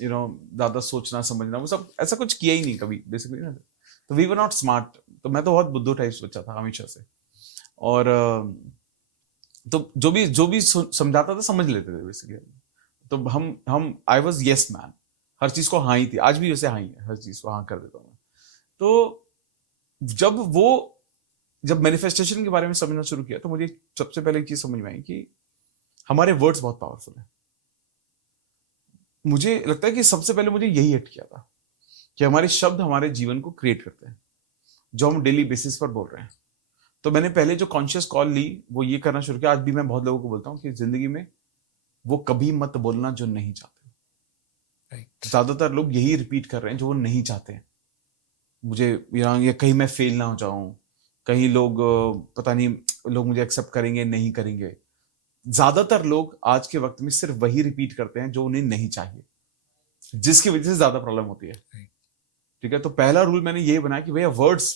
ज्यादा सोचना समझना, वो सब ऐसा कुछ किया ही नहीं कभी बेसिकली ना. तो वी वर नॉट स्मार्ट. तो मैं तो बहुत बुद्धू टाइप बच्चा था हमेशा से. और तो जो भी समझाता था समझ लेते थे बेसिकली. तो हम आई वॉज येस मैन. हर चीज को हाँ ही थी, आज भी वैसे हाँ ही है, हर चीज को हाँ कर देता हूँ. तो जब मैनिफेस्टेशन के बारे में समझना शुरू किया तो मुझे सबसे पहले एक चीज समझ में आई कि हमारे वर्ड्स बहुत पावरफुल है. मुझे लगता है कि सबसे पहले मुझे यही हिट किया था कि हमारे शब्द हमारे जीवन को क्रिएट करते हैं, जो हम डेली बेसिस पर बोल रहे हैं. तो मैंने पहले जो कॉन्शियस कॉल ली वो ये करना शुरू किया. आज भी मैं बहुत लोगों को बोलता हूँ कि जिंदगी में वो कभी मत बोलना जो नहीं चाहते. ज्यादातर लोग यही रिपीट कर रहे हैं जो वो नहीं चाहते हैं. मुझे ये कहीं मैं फेल ना हो जाऊं, कहीं लोग पता नहीं लोग मुझे एक्सेप्ट करेंगे नहीं करेंगे. ज्यादातर लोग आज के वक्त में सिर्फ वही रिपीट करते हैं जो उन्हें नहीं चाहिए, जिसकी वजह से ज्यादा प्रॉब्लम होती है. ठीक है. तो पहला रूल मैंने ये बनाया कि भैया वर्ड्स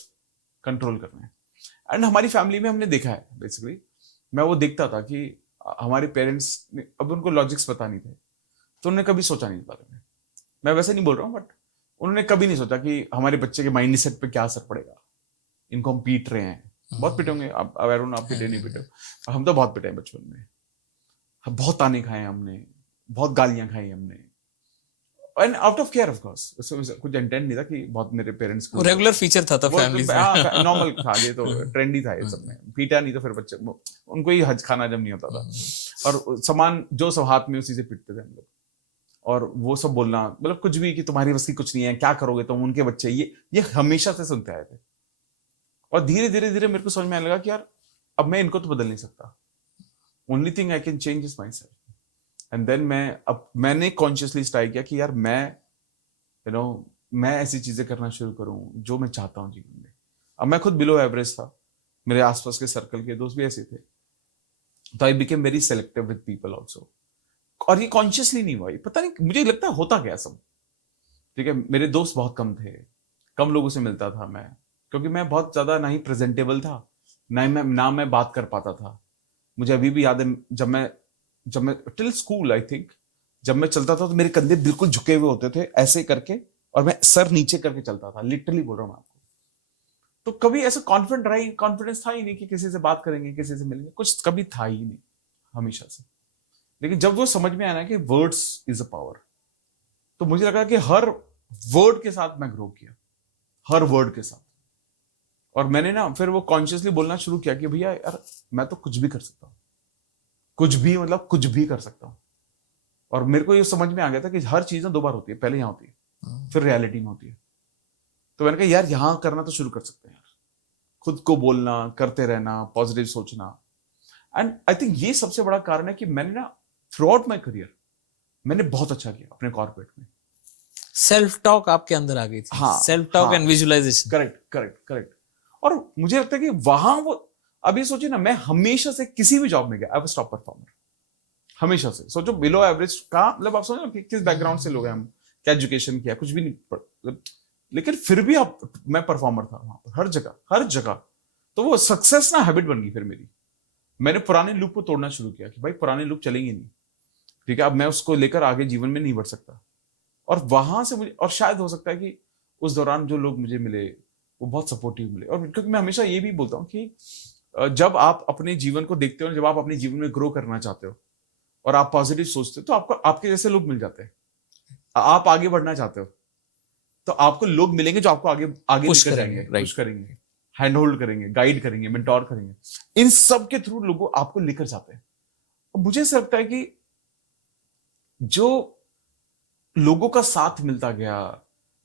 कंट्रोल करने हैं. एंड हमारी फैमिली में हमने देखा है बेसिकली, मैं वो देखता था कि हमारे पेरेंट्स अब उनको लॉजिक्स पता नहीं थे, तो उन्होंने कभी सोचा नहीं इस बारे में. मैं वैसे नहीं बोल रहा हूँ, बट उन्होंने कभी नहीं सोचा कि हमारे बच्चे के माइंड सेट पे क्या असर पड़ेगा. इनको हम पीट रहे हैं, बहुत पिटेंगे आप पिटे नहीं पिटे, हम तो बहुत पिटे हैं बचपन में. बहुत ताने खाए हमने, बहुत गालियां खाई हमने. And out of care of course, कुछ इंटेंट नहीं था कि बहुत मेरे पेरेंट्स को रेगुलर फीचर था फैमिली में। नॉर्मल था, ये तो ट्रेंडी था ये सब में, पीटा नहीं तो फिर बच्चे उनको ही हज खाना जब नहीं होता था, और सामान जो सब हाथ में उसी से पीटते थे हम लोग, और वो सब बोलना मतलब कुछ भी कि तुम्हारी बस की कुछ नहीं है, क्या करोगे तुम, उनके बच्चे, ये हमेशा से सुनते आए थे। और धीरे धीरे धीरे मेरे को समझ में आने लगा कि यार अब मैं इनको तो बदल नहीं सकता, only thing I can change is myself. And then मैंने कॉन्शियसली ट्राई किया कि यार मैं ऐसी चीजें करना शुरू करूं जो मैं चाहता हूं जीवन में। अब मैं खुद बिलो एवरेज था, मेरे आसपास के सर्कल के दोस्त भी ऐसे थे, तो I became very selective with people also. और ये कॉन्शियसली नहीं हुआ, पता नहीं मुझे लगता है होता क्या सब, ठीक है। मेरे दोस्त बहुत कम थे, कम लोगों से मिलता था मैं, क्योंकि मैं बहुत ज्यादा ना ही प्रेजेंटेबल था, ना मैं बात कर पाता था। मुझे अभी भी याद है जब मैं टिल स्कूल आई थिंक, जब मैं चलता था तो मेरे कंधे बिल्कुल झुके हुए होते थे ऐसे करके, और मैं सर नीचे करके चलता था, लिटरली बोल रहा हूँ आपको। तो कभी ऐसा कॉन्फिडेंस था ही नहीं कि किसी से बात करेंगे, किसी से मिलेंगे, कुछ कभी था ही नहीं हमेशा से। लेकिन जब वो समझ में आया ना कि वर्ड्स इज अ पावर, तो मुझे लगा कि हर वर्ड के साथ मैं ग्रो किया, हर वर्ड के साथ। और मैंने ना फिर वो कॉन्शियसली बोलना शुरू किया कि भैया यार मैं तो कुछ भी कर सकता हूँ, कुछ भी मतलब कुछ भी कर सकता हूँ। और मेरे को ये समझ में आ गया था कि हर चीज ना दो बार होती है, पहले यहां होती है फिर रियलिटी में होती है। तो मैंने कहा यार यहां करना तो शुरू कर सकते हैं यार, खुद को बोलना, करते रहना, पॉजिटिव सोचना। एंड आई थिंक ये सबसे बड़ा कारण है कि मैंने ना थ्रू आउट माई करियर मैंने बहुत अच्छा किया अपने कॉर्पोरेट में। सेल्फ टॉक आपके अंदर आ गई थी। हाँ, self talk and visualisation. Correct. और मुझे लगता है कि वहां वो, अभी सोचिए ना, मैं हमेशा से किसी भी जॉब में गया आई वाज टॉप परफॉर्मर, हमेशा से। सोचो बिलो एवरेज का मतलब, आप समझो कि किस बैकग्राउंड से लोग हैं हम, क्या एजुकेशन किया, कुछ भी नहीं, लेकिन फिर भी मैं परफॉर्मर था वहां पर, हर जगह। तो वो सक्सेस ना हैबिट बन गई फिर मेरी। मैंने पुराने लूप को तोड़ना शुरू किया कि भाई पुराने लूप चलेंगे नहीं, ठीक है, अब मैं उसको लेकर आगे जीवन में नहीं बढ़ सकता। और वहां से मुझे, और शायद हो सकता है कि उस दौरान जो लोग मुझे मिले वो बहुत सपोर्टिव मिले। और क्योंकि मैं हमेशा ये भी बोलता हूँ कि जब आप अपने जीवन को देखते हो, जब आप अपने जीवन में ग्रो करना चाहते हो और आप पॉजिटिव सोचते हो, तो आपको आपके जैसे लोग मिल जाते हैं। आप आगे बढ़ना चाहते हो तो आपको लोग मिलेंगे जो आपको आगे आगे लेकर जाएंगे, पुश करेंगे, हैंड होल्ड करेंगे, गाइड करेंगे, मेंटोर करेंगे। इन सब के थ्रू लोग आपको लेकर जाते हैं। और मुझे ऐसा लगता है कि जो लोगों का साथ मिलता गया,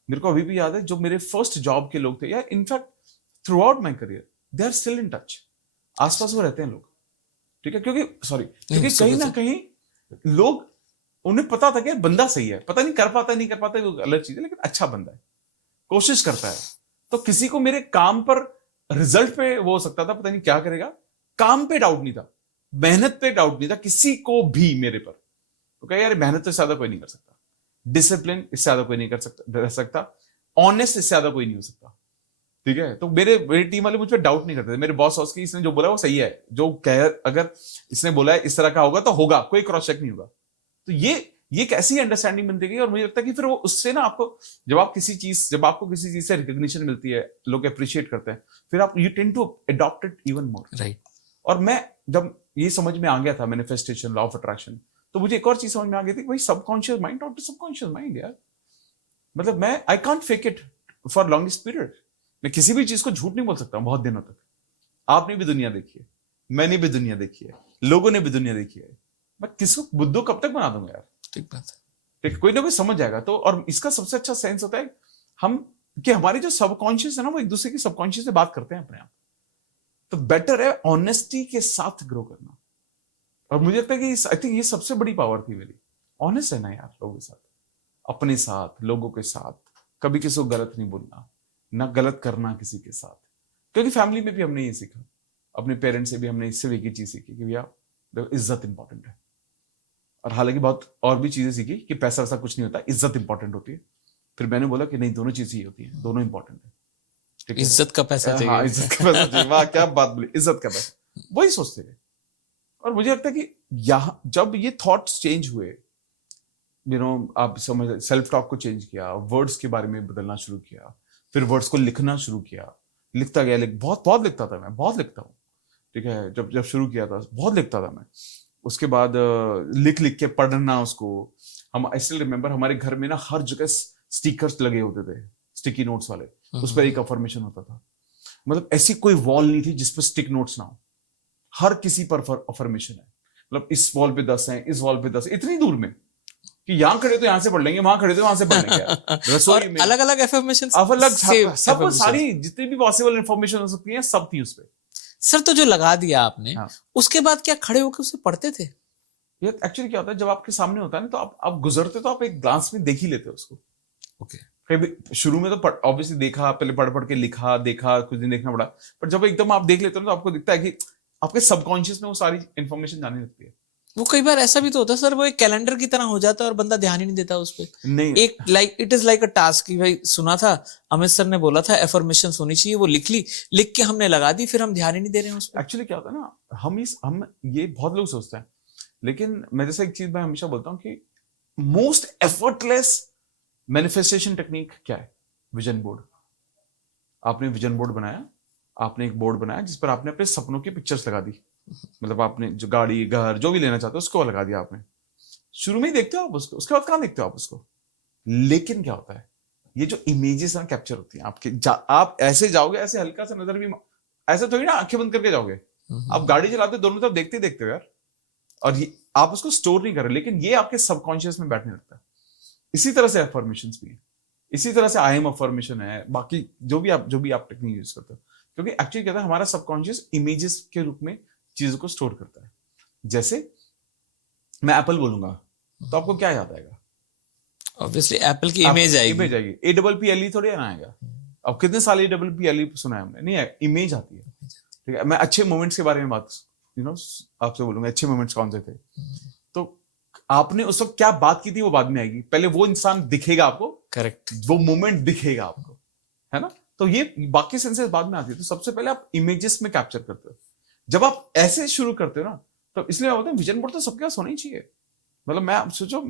मेरे को अभी भी याद है जो मेरे फर्स्ट जॉब के लोग थे, या in fact throughout my career they are still in touch, आसपास वो रहते हैं लोग, ठीक है। क्योंकि कहीं ना कहीं लोग, उन्हें पता था कि बंदा सही है, पता नहीं कर पाता नहीं कर पाता वो अलग चीज है, लेकिन अच्छा बंदा है, कोशिश करता है। तो किसी को मेरे काम पर, रिजल्ट पे वो हो सकता था पता नहीं क्या करेगा, काम पे डाउट नहीं था, मेहनत पे डाउट नहीं था किसी को भी मेरे पर। तो कहा यार मेहनत तो ज्यादा कोई नहीं कर सकता, डिसिप्लिन इससे ज्यादा कोई नहीं रह सकता, ऑनेस्ट इससे ज्यादा कोई नहीं हो सकता, ठीक है। तो मेरी टीम वाले मुझ पर डाउट नहीं करते थे। मेरे बॉस हाउस की, इसने जो बोला वो सही है, जो कह, अगर इसने बोला है इस तरह का होगा तो होगा, कोई क्रॉस चेक नहीं होगा। तो ये एक ऐसी अंडरस्टैंडिंग बनती गई। और मुझे लगता है कि फिर वो उससे ना आपको, जब आपको किसी चीज से रिकॉग्निशन मिलती है, लोग अप्रिशिएट करते हैं, फिर आप you tend to adopt it even more, right. और मैं जब ये समझ में आ गया था मैनिफेस्टेशन, लॉ ऑफ अट्रैक्शन, तो मुझे एक और चीज समझ में आ गई थी, भाई सबकॉन्शियस माइंड और सबकॉन्शियस माइंड यार, मतलब मैं I can't fake it for longest period. मैं किसी भी चीज को झूठ नहीं बोल सकता बहुत दिनों तक। आपने भी दुनिया देखी है, मैंने भी दुनिया देखी है, लोगों ने भी दुनिया देखी है। मैं किसको बुद्धू कब तक बना दूंगा यार, ठीक बात है, कोई ना कोई समझ जाएगा। तो और इसका सबसे अच्छा सेंस होता है हम, कि हमारी जो सबकॉन्शियस है ना, वो एक दूसरे की सबकॉन्शियस से बात करते हैं अपने आप। तो बेटर है ऑनेस्टी के साथ ग्रो करना। और मुझे लगता है कि आई थिंक ये सबसे बड़ी पावर थी मेरी, ऑनेस्ट है ना यार, लोगों के साथ, अपने साथ, लोगों के साथ, कभी किसी को गलत नहीं बोलना, ना गलत करना किसी के साथ। क्योंकि फैमिली में भी हमने ये सीखा, अपने पेरेंट्स से भी हमने इससे एक ही चीज सीखी कि भैया इज्जत इंपॉर्टेंट है। और हालांकि बहुत और भी चीजें सीखी कि पैसा वैसा कुछ नहीं होता, इज्जत इंपॉर्टेंट होती है। फिर मैंने बोला कि नहीं, दोनों चीजें ही होती है, दोनों इंपॉर्टेंट है, ठीक है। इज्जत का पैसा चाहिए। हाँ, इज्जत का पैसा चाहिए, वाह क्या बात बोली, इज्जत का पैसा, वही सोचते थे। और मुझे लगता है कि यहां जब ये थॉट्स चेंज हुए, आप समझ, सेल्फ टॉक को चेंज किया, वर्ड्स के बारे में बदलना शुरू किया, फिर वर्ड्स को लिखना शुरू किया, लिखता गया, बहुत लिखता था मैं, बहुत लिखता हूँ, ठीक है। जब शुरू किया था बहुत लिखता था मैं। उसके बाद लिख के पढ़ना उसको, हम आई स्टिल रिमेम्बर हमारे घर में ना हर जगह स्टिकर्स लगे होते थे, स्टिकी नोट्स वाले, उस पर एक अफर्मेशन होता था। मतलब ऐसी कोई वॉल नहीं थी जिस पर स्टिक नोट्स ना हो, हर किसी पर अफर्मेशन है। मतलब इस वॉल पे 10 है, इस वॉल पे 10, इतनी दूर में कि यहाँ खड़े तो यहाँ से पढ़ लेंगे, वहां खड़े तो वहां से पढ़ लेंगे। रसोई में अलग अलग एफर्मेशन, अलग सब सारी जितनी भी पॉसिबल इंफॉर्मेशन हो सकती है सब थी उस पे। सर तो जो लगा दिया आपने, हाँ। उसके बाद क्या खड़े होकर उसे पढ़ते थे? ये एक्चुअली क्या होता है, जब आपके सामने होता है ना तो आप गुजरते तो आप एक ग्लांस में देख ही लेते हो उसको। ओके। कभी शुरू में तो ऑब्वियसली देखा, पहले पढ़ पढ़ के लिखा, देखा, कुछ दिन देखना पड़ा, पर जब एकदम आप देख लेते हो तो आपको दिखता है कि आपके सबकॉन्शियस में वो सारी इंफॉर्मेशन जाने लगती है। वो कई बार ऐसा भी तो होता है सर, वो एक कैलेंडर की तरह हो जाता है और बंदा ध्यान ही नहीं देता उस पर। नहीं, एक like it is like a task कि भाई सुना था अमित सर ने बोला था एफर्मेशन होनी चाहिए, वो लिख ली, लिख के हमने लगा दी, फिर हम ध्यान ही नहीं दे रहे हैं उस पर। एक्चुअली क्या होता है ना, हम ये बहुत लोग सोचते हैं, लेकिन मैं जैसे एक चीज मैं हमेशा बोलता हूँ कि मोस्ट एफर्टलेस मैनिफेस्टेशन टेक्निक क्या है? Vision board. आपने विजन बोर्ड बनाया, आपने एक बोर्ड बनाया जिस पर आपने अपने सपनों की पिक्चर्स लगा दी। मतलब आपने जो गाड़ी, घर, जो भी लेना चाहते हो उसको लगा दिया आपने। शुरू में ही देखते हो आप उसको, उसके बाद कहाँ देखते हो आप उसको? लेकिन क्या होता है, ये जो इमेजेस ना कैप्चर होती हैं आपके, आप ऐसे जाओगे, ऐसे हल्का सा नजर भी, ऐसे थोड़ी ना आंखें बंद करके जाओगे। आप गाड़ी चलाते दोनों तरफ देखते देखते हो यार, और ये आप उसको स्टोर नहीं कर रहे, लेकिन ये आपके सबकॉन्शियस में बैठने लगता है। इसी तरह से अफर्मेशंस भी है, इसी तरह से आई एम अफर्मेशन है, बाकी जो भी आप टेक्निक यूज करते हो, क्योंकि एक्चुअली क्या है, हमारा सबकॉन्शियस इमेजेस के रूप में चीजों को स्टोर करता है। जैसे मैं एप्पल बोलूंगा तो आपको क्या याद आएगा? ऑब्वियसली एप्पल की इमेज आएगी। इमेज आएगी, APPLE थोड़ी ना आएगा। अब कितने साल APPLE सुना है हमने? नहीं है, इमेज आती है। ठीक है, मैं अच्छे मोमेंट्स के बारे में बात आपसे बोलूंगा, अच्छे मोमेंट्स कौन से थे। तो आपने उस वक्त क्या बात की थी वो बाद में आएगी, पहले वो इंसान दिखेगा आपको, करेक्ट, वो मोमेंट दिखेगा आपको, है ना? तो ये बाकी सेंसेस बाद में आती है। तो सबसे पहले आप इमेजेस में कैप्चर करते हो। जब आप ऐसे शुरू करते हो ना, तो इसलिए होता है विजन बोर्ड तो सबके पास होना ही चाहिए। मतलब मैं सोचो,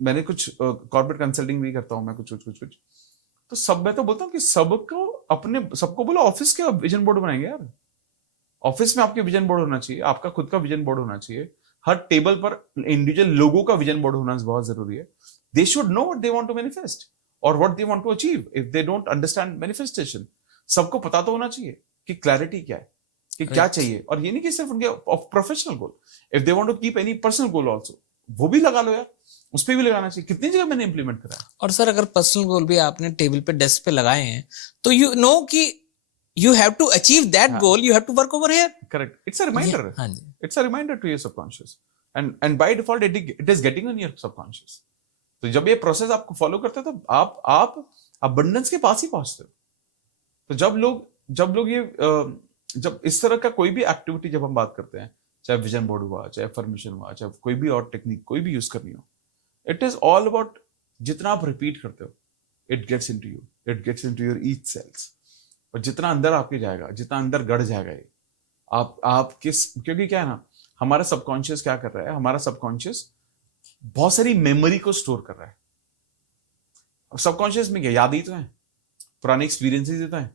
मैंने कुछ कॉर्पोरेट कंसल्टिंग भी करता हूं मैं, कुछ तो मैं तो बोलता हूँ कि सबको बोलो ऑफिस के विजन बोर्ड बनाएंगे यार। ऑफिस में आपके विजन बोर्ड होना चाहिए, आपका खुद का विजन बोर्ड होना चाहिए, हर टेबल पर इंडिविजुअल लोगों का विजन बोर्ड होना बहुत जरूरी है। They should know what they want to manifest और what they want to achieve. If they don't understand manifestation, सबको पता तो होना चाहिए कि क्लैरिटी क्या है, कि क्या चाहिए। और ये नहीं कि सिर्फ उनके professional goal, if they want to keep any personal goal also, वो भी लगा लो यार, उस पर भी लगाना चाहिए। कितनी जगह मैंने इंप्लीमेंट करा है। और सर अगर पर्सनल गोल भी आपने टेबल पे, डेस्क पे लगाए हैं, तो यू नो कि you have to achieve that goal, you have to work over here. Correct. It's a reminder. Yeah, it's a reminder to your subconscious, and by default it is getting on your subconscious. तो जब ये process आपको follow करते हो तो आप abundance के पास ही पहुंचते हो। तो जब लोग ये जब इस तरह का कोई भी एक्टिविटी जब हम बात करते हैं, चाहे विजन बोर्ड हुआ, चाहे अफर्मेशन हुआ, चाहे कोई भी और टेक्निक कोई भी यूज करनी हो, इट इज ऑल अबाउट जितना आप रिपीट करते हो, it gets into you, it gets into your each cells. और जितना अंदर आपके जाएगा, जितना अंदर गढ़ जाएगा ये, आप किस, क्योंकि क्या है ना, हमारा सबकॉन्शियस क्या कर रहा है, हमारा सबकॉन्शियस बहुत सारी मेमोरी को स्टोर कर रहा है। सबकॉन्शियस में क्या याद ही तो है, पुराने एक्सपीरियंसेस तो है,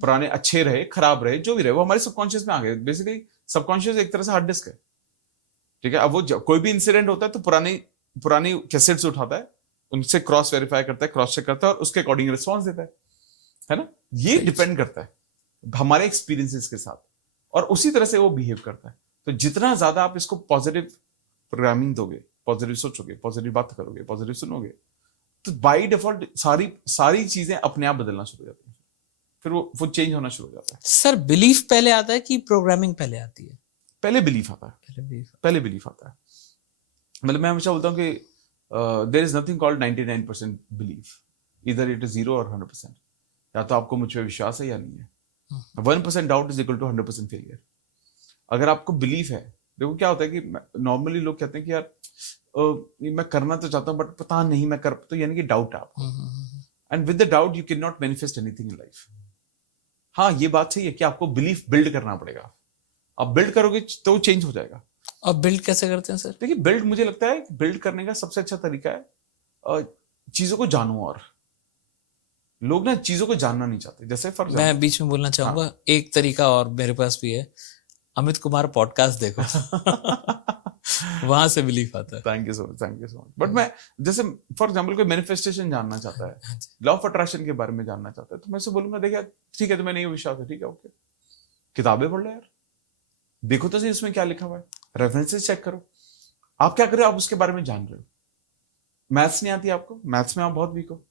पुराने अच्छे रहे खराब रहे जो भी रहे, वो हमारे सबकॉन्शियस में आ गए। बेसिकली सबकॉन्शियस एक तरह से हार्ड डिस्क है। ठीक है, अब वो कोई भी इंसिडेंट होता है तो पुरानी कैसेट्स उठाता है, उनसे क्रॉस वेरीफाई करता है, क्रॉस चेक करता है और उसके अकॉर्डिंग रिस्पॉन्स देता है ना। ये डिपेंड करता है हमारे एक्सपीरियंसेस के साथ, और उसी तरह से वो बिहेव करता है। तो जितना ज्यादा आप इसको पॉजिटिव प्रोग्रामिंग दोगे, पॉजिटिव सोचोगे, पॉजिटिव बात करोगे, पॉजिटिव सुनोगे, तो बाय डिफॉल्ट सारी चीजें अपने आप बदलना शुरू हो जाती हैं, फिर वो चेंज होना शुरू हो जाता है। सर बिलीफ पहले आता है कि प्रोग्रामिंग पहले आती है? पहले बिलीफ आता है, पहले बिलीफ आता है। मतलब मैं हमेशा बोलता हूँ कि there is nothing called 99% belief, इधर इट इज 0 और 100%। या तो आपको मुझ पर विश्वास है या नहीं है। 1% doubt is equal to 100% failure. अगर आपको बिलीफ है, देखो क्या होता है कि नॉर्मली लोग कहते हैं कि यार मैं करना तो चाहता हूं बट पता नहीं मैं कर, तो यानी कि डाउट है आपको। And with the doubt you can not manifest anything in life. हाँ, ये बात सही है कि आपको बिलीफ बिल्ड करना पड़ेगा। आप बिल्ड करोगे तो चेंज हो जाएगा। और बिल्ड कैसे करते हैं सर? देखिए, बिल्ड मुझे लगता है बिल्ड करने का सबसे अच्छा तरीका है चीजों को जानो। और लोग ना चीजों को जानना नहीं चाहते। जैसे फॉर मैं बीच में बोलना चाहूंगा, एक तरीका और मेरे पास भी है। अमित कुमार पॉडकास्ट देखो। वहां से बिलीफ आता है। Thank you so much, thank you so much. But मैं जैसे फॉर एग्जांपल कोई मैनिफेस्टेशन जानना चाहता है, लॉ ऑफ अट्रैक्शन के बारे में जानना चाहता है, तो मैं से बोलूंगा देखिए ठीक है, तो मैंने ये विश्वास है, ठीक है, ओके, किताबें पढ़ लो यार, देखो तो सही उसमें क्या लिखा हुआ है, रेफरेंसेस चेक करो। आप क्या कर रहे हो, आप उसके बारे में जान रहे हो। मैथ्स नहीं आती आपको, मैथ्स में आप बहुत वीक हो,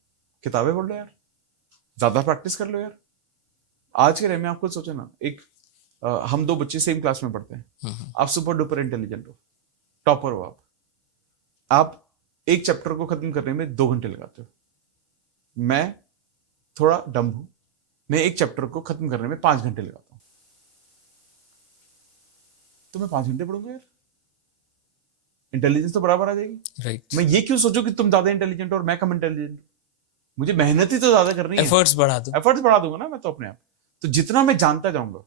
किताबें पढ़ लो यार, ज्यादा प्रैक्टिस कर लो यार। आज के टाइम में आपको सोचो ना, एक हम दो बच्चे सेम क्लास में पढ़ते हैं, आप सुपर डुपर इंटेलिजेंट हो, टॉपर हो, आप एक चैप्टर को खत्म करने में 2 घंटे लगाते हो। मैं थोड़ा डम हूं, मैं एक चैप्टर को खत्म करने में 5 घंटे लगाता हूं। तो मैं 5 घंटे पढ़ूंगा यार, इंटेलिजेंस तो बराबर आ जाएगी। राइट। मैं ये क्यों सोचूं कि तुम ज्यादा इंटेलिजेंट हो और मैं कम इंटेलिजेंट? मुझे मेहनत ही तो ज्यादा करनी है, एफर्ट्स बढ़ा दो। एफर्ट्स बढ़ा दूंगा ना मैं तो अपने आप। तो जितना मैं जानता जाऊंगा,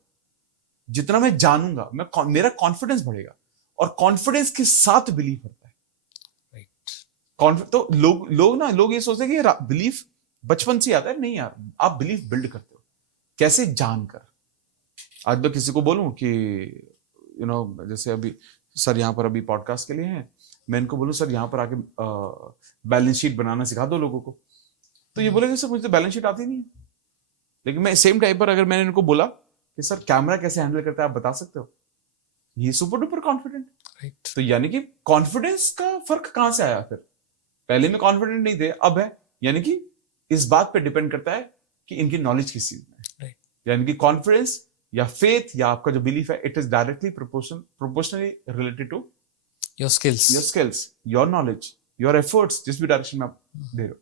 जितना मैं जानूंगा, मेरा कॉन्फिडेंस बढ़ेगा, और कॉन्फिडेंस के साथ बिलीफ बढ़ता है। तो लोग ये सोचते हैं कि बिलीफ बचपन से आता है। नहीं यार, आप बिलीफ बिल्ड करते हो कैसे, जानकर। आज मैं किसी को बोलूं कि जैसे अभी सर यहाँ पर अभी पॉडकास्ट के लिए हैं, मैं इनको बोलूं सर यहाँ पर आके बैलेंस शीट बनाना सिखा दो लोगों को, तो ये बोलेंगे सर मुझे तो बैलेंस शीट आती नहीं है। लेकिन मैं सेम टाइम पर अगर मैंने इनको बोला कि सर कैमरा कैसे हैंडल करता है आप बता सकते हो, ये सुपर डुपर कॉन्फिडेंट। राइट। तो यानी कि कॉन्फिडेंस का फर्क कहां से आया? फिर पहले में कॉन्फिडेंट नहीं थे, अब है। यानी कि इस बात पे डिपेंड करता है कि इनकी नॉलेज किस चीज में है। यानी कि कॉन्फिडेंस या फेथ या आपका जो बिलीफ है, it is directly proportionally related to your skills, your knowledge, your efforts, जिस भी डायरेक्शन में आप दे रहे हो।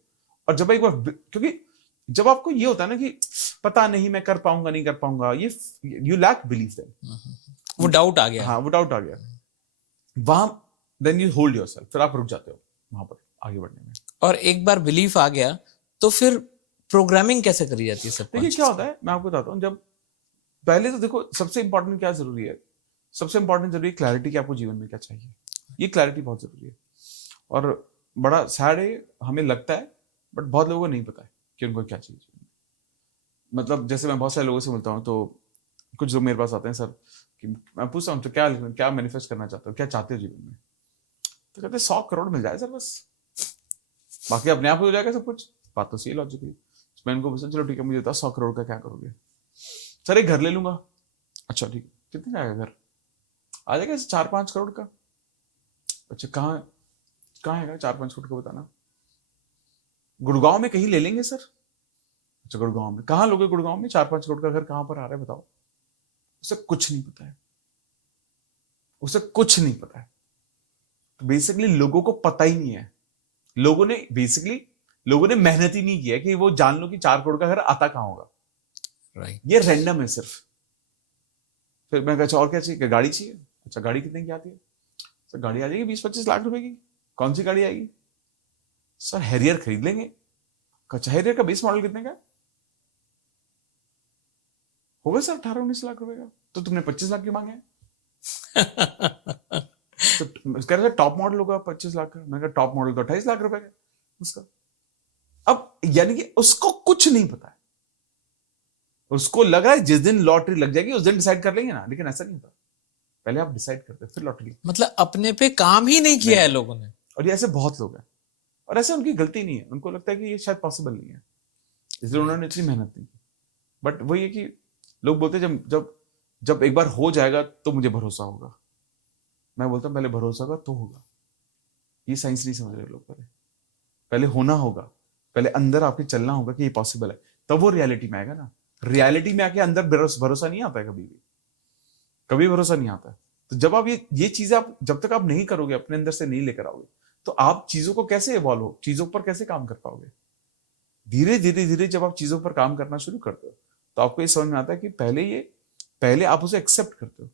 और जब एक बार, क्योंकि जब आपको ये होता है ना कि पता नहीं मैं कर पाऊंगा नहीं कर पाऊंगा, ये यू लैक बिलीफ देन, वो डाउट आ गया। हाँ, वो डाउट आ गया वहां, देन यू होल्ड योरसेल्फ, फिर आप रुक जाते हो वहां पर आगे बढ़ने में। और एक बार बिलीफ आ गया तो फिर प्रोग्रामिंग कैसे करी जाती है सब? देखिए क्या होता है, मैं आपको बताता हूँ। जब पहले तो देखो, सबसे इंपॉर्टेंट क्या जरूरी है, सबसे इंपॉर्टेंट जरूरी है क्लैरिटी, कि आपको जीवन में क्या चाहिए। ये क्लैरिटी बहुत जरूरी है। और बड़ा सैड है, हमें लगता है, बट बहुत लोगों को नहीं पता है कि उनको क्या चाहिए जीवन में। मतलब जैसे मैं बहुत सारे लोगों से मिलता हूँ, तो कुछ लोग मेरे पास आते हैं, सर कि मैं पूछता हूँ तो क्या मैनिफेस्ट करना चाहते हो, क्या चाहते हो जीवन में? तो कहते हैं 100 करोड़ मिल जाए सर बस, बाकी अपने आप हो जाएगा सब कुछ। बात तो सही लॉजिकली। मैं इनको पूछा चलो ठीक है, मुझे बताओ 100 करोड़ का क्या करोगे? सर एक घर ले लूंगा। अच्छा ठीक है, कितने का आएगा घर? आ जाएगा 4-5 करोड़ का। अच्छा कहाँ है 4-5 करोड़ का, बताना। गुड़गांव में कहीं ले लेंगे सर। अच्छा गुड़गांव में कहाँ लोगे? गुड़गांव में 4-5 करोड़ का घर कहाँ पर आ रहा है बताओ? उसे कुछ नहीं पता है, उसे कुछ नहीं पता है। तो बेसिकली लोगों को पता ही नहीं है, लोगों ने मेहनत ही नहीं किया कि वो जान लो कि 4 करोड़ का घर आता कहां होगा। राइट। ये रैंडम है सिर्फ। फिर मैं कहा और क्या चाहिए? गाड़ी चाहिए। अच्छा गाड़ी कितने की आती है? सर गाड़ी आ जाएगी 20-25 लाख रुपए की। कौन सी गाड़ी आएगी? सर हैरियर खरीद लेंगे। अच्छा हैरियर का बेस मॉडल कितने का होगा? सर 18-19 लाख रुपए का। तो तुमने 25 लाख क्यों मांगे हैं? तो कह रहे टॉप मॉडल होगा 25 लाख का। मैंने कहा टॉप मॉडल तो 28 लाख रुपए का उसका। अब यानी कि उसको कुछ नहीं पता है, उसको लग रहा है जिस दिन लॉटरी लग जाएगी उस दिन डिसाइड कर लेंगे ना, लेकिन ऐसा नहीं होता। पहले आप डिसाइड करते फिर लॉटरी। मतलब अपने पे काम ही नहीं किया है लोगों ने। और ये ऐसे बहुत लोग हैं, और ऐसे उनकी गलती नहीं है, उनको लगता है कि ये शायद पॉसिबल नहीं है, इसलिए उन्होंने इतनी मेहनत नहीं की। बट वही है कि लोग बोलते हैं जब एक बार हो जाएगा तो मुझे भरोसा होगा। मैं बोलता हूँ पहले भरोसा होगा तो होगा। ये साइंस नहीं समझ रहे लोग। पहले होना होगा, पहले अंदर आपके चलना होगा कि ये पॉसिबल है, तब वो रियलिटी में आएगा ना। रियलिटी में आके अंदर भरोसा नहीं आता है, कभी भरोसा नहीं आता है। तो जब आप ये चीजें आप जब तक आप नहीं करोगे, अपने अंदर से नहीं लेकर आओगे, तो आप चीजों को कैसे इवॉल्व हो, चीजों पर कैसे काम कर पाओगे? धीरे धीरे जब आप चीजों पर काम करना शुरू करते हो तो आपको ये समझ में आता है कि पहले आप उसे एक्सेप्ट करते हो,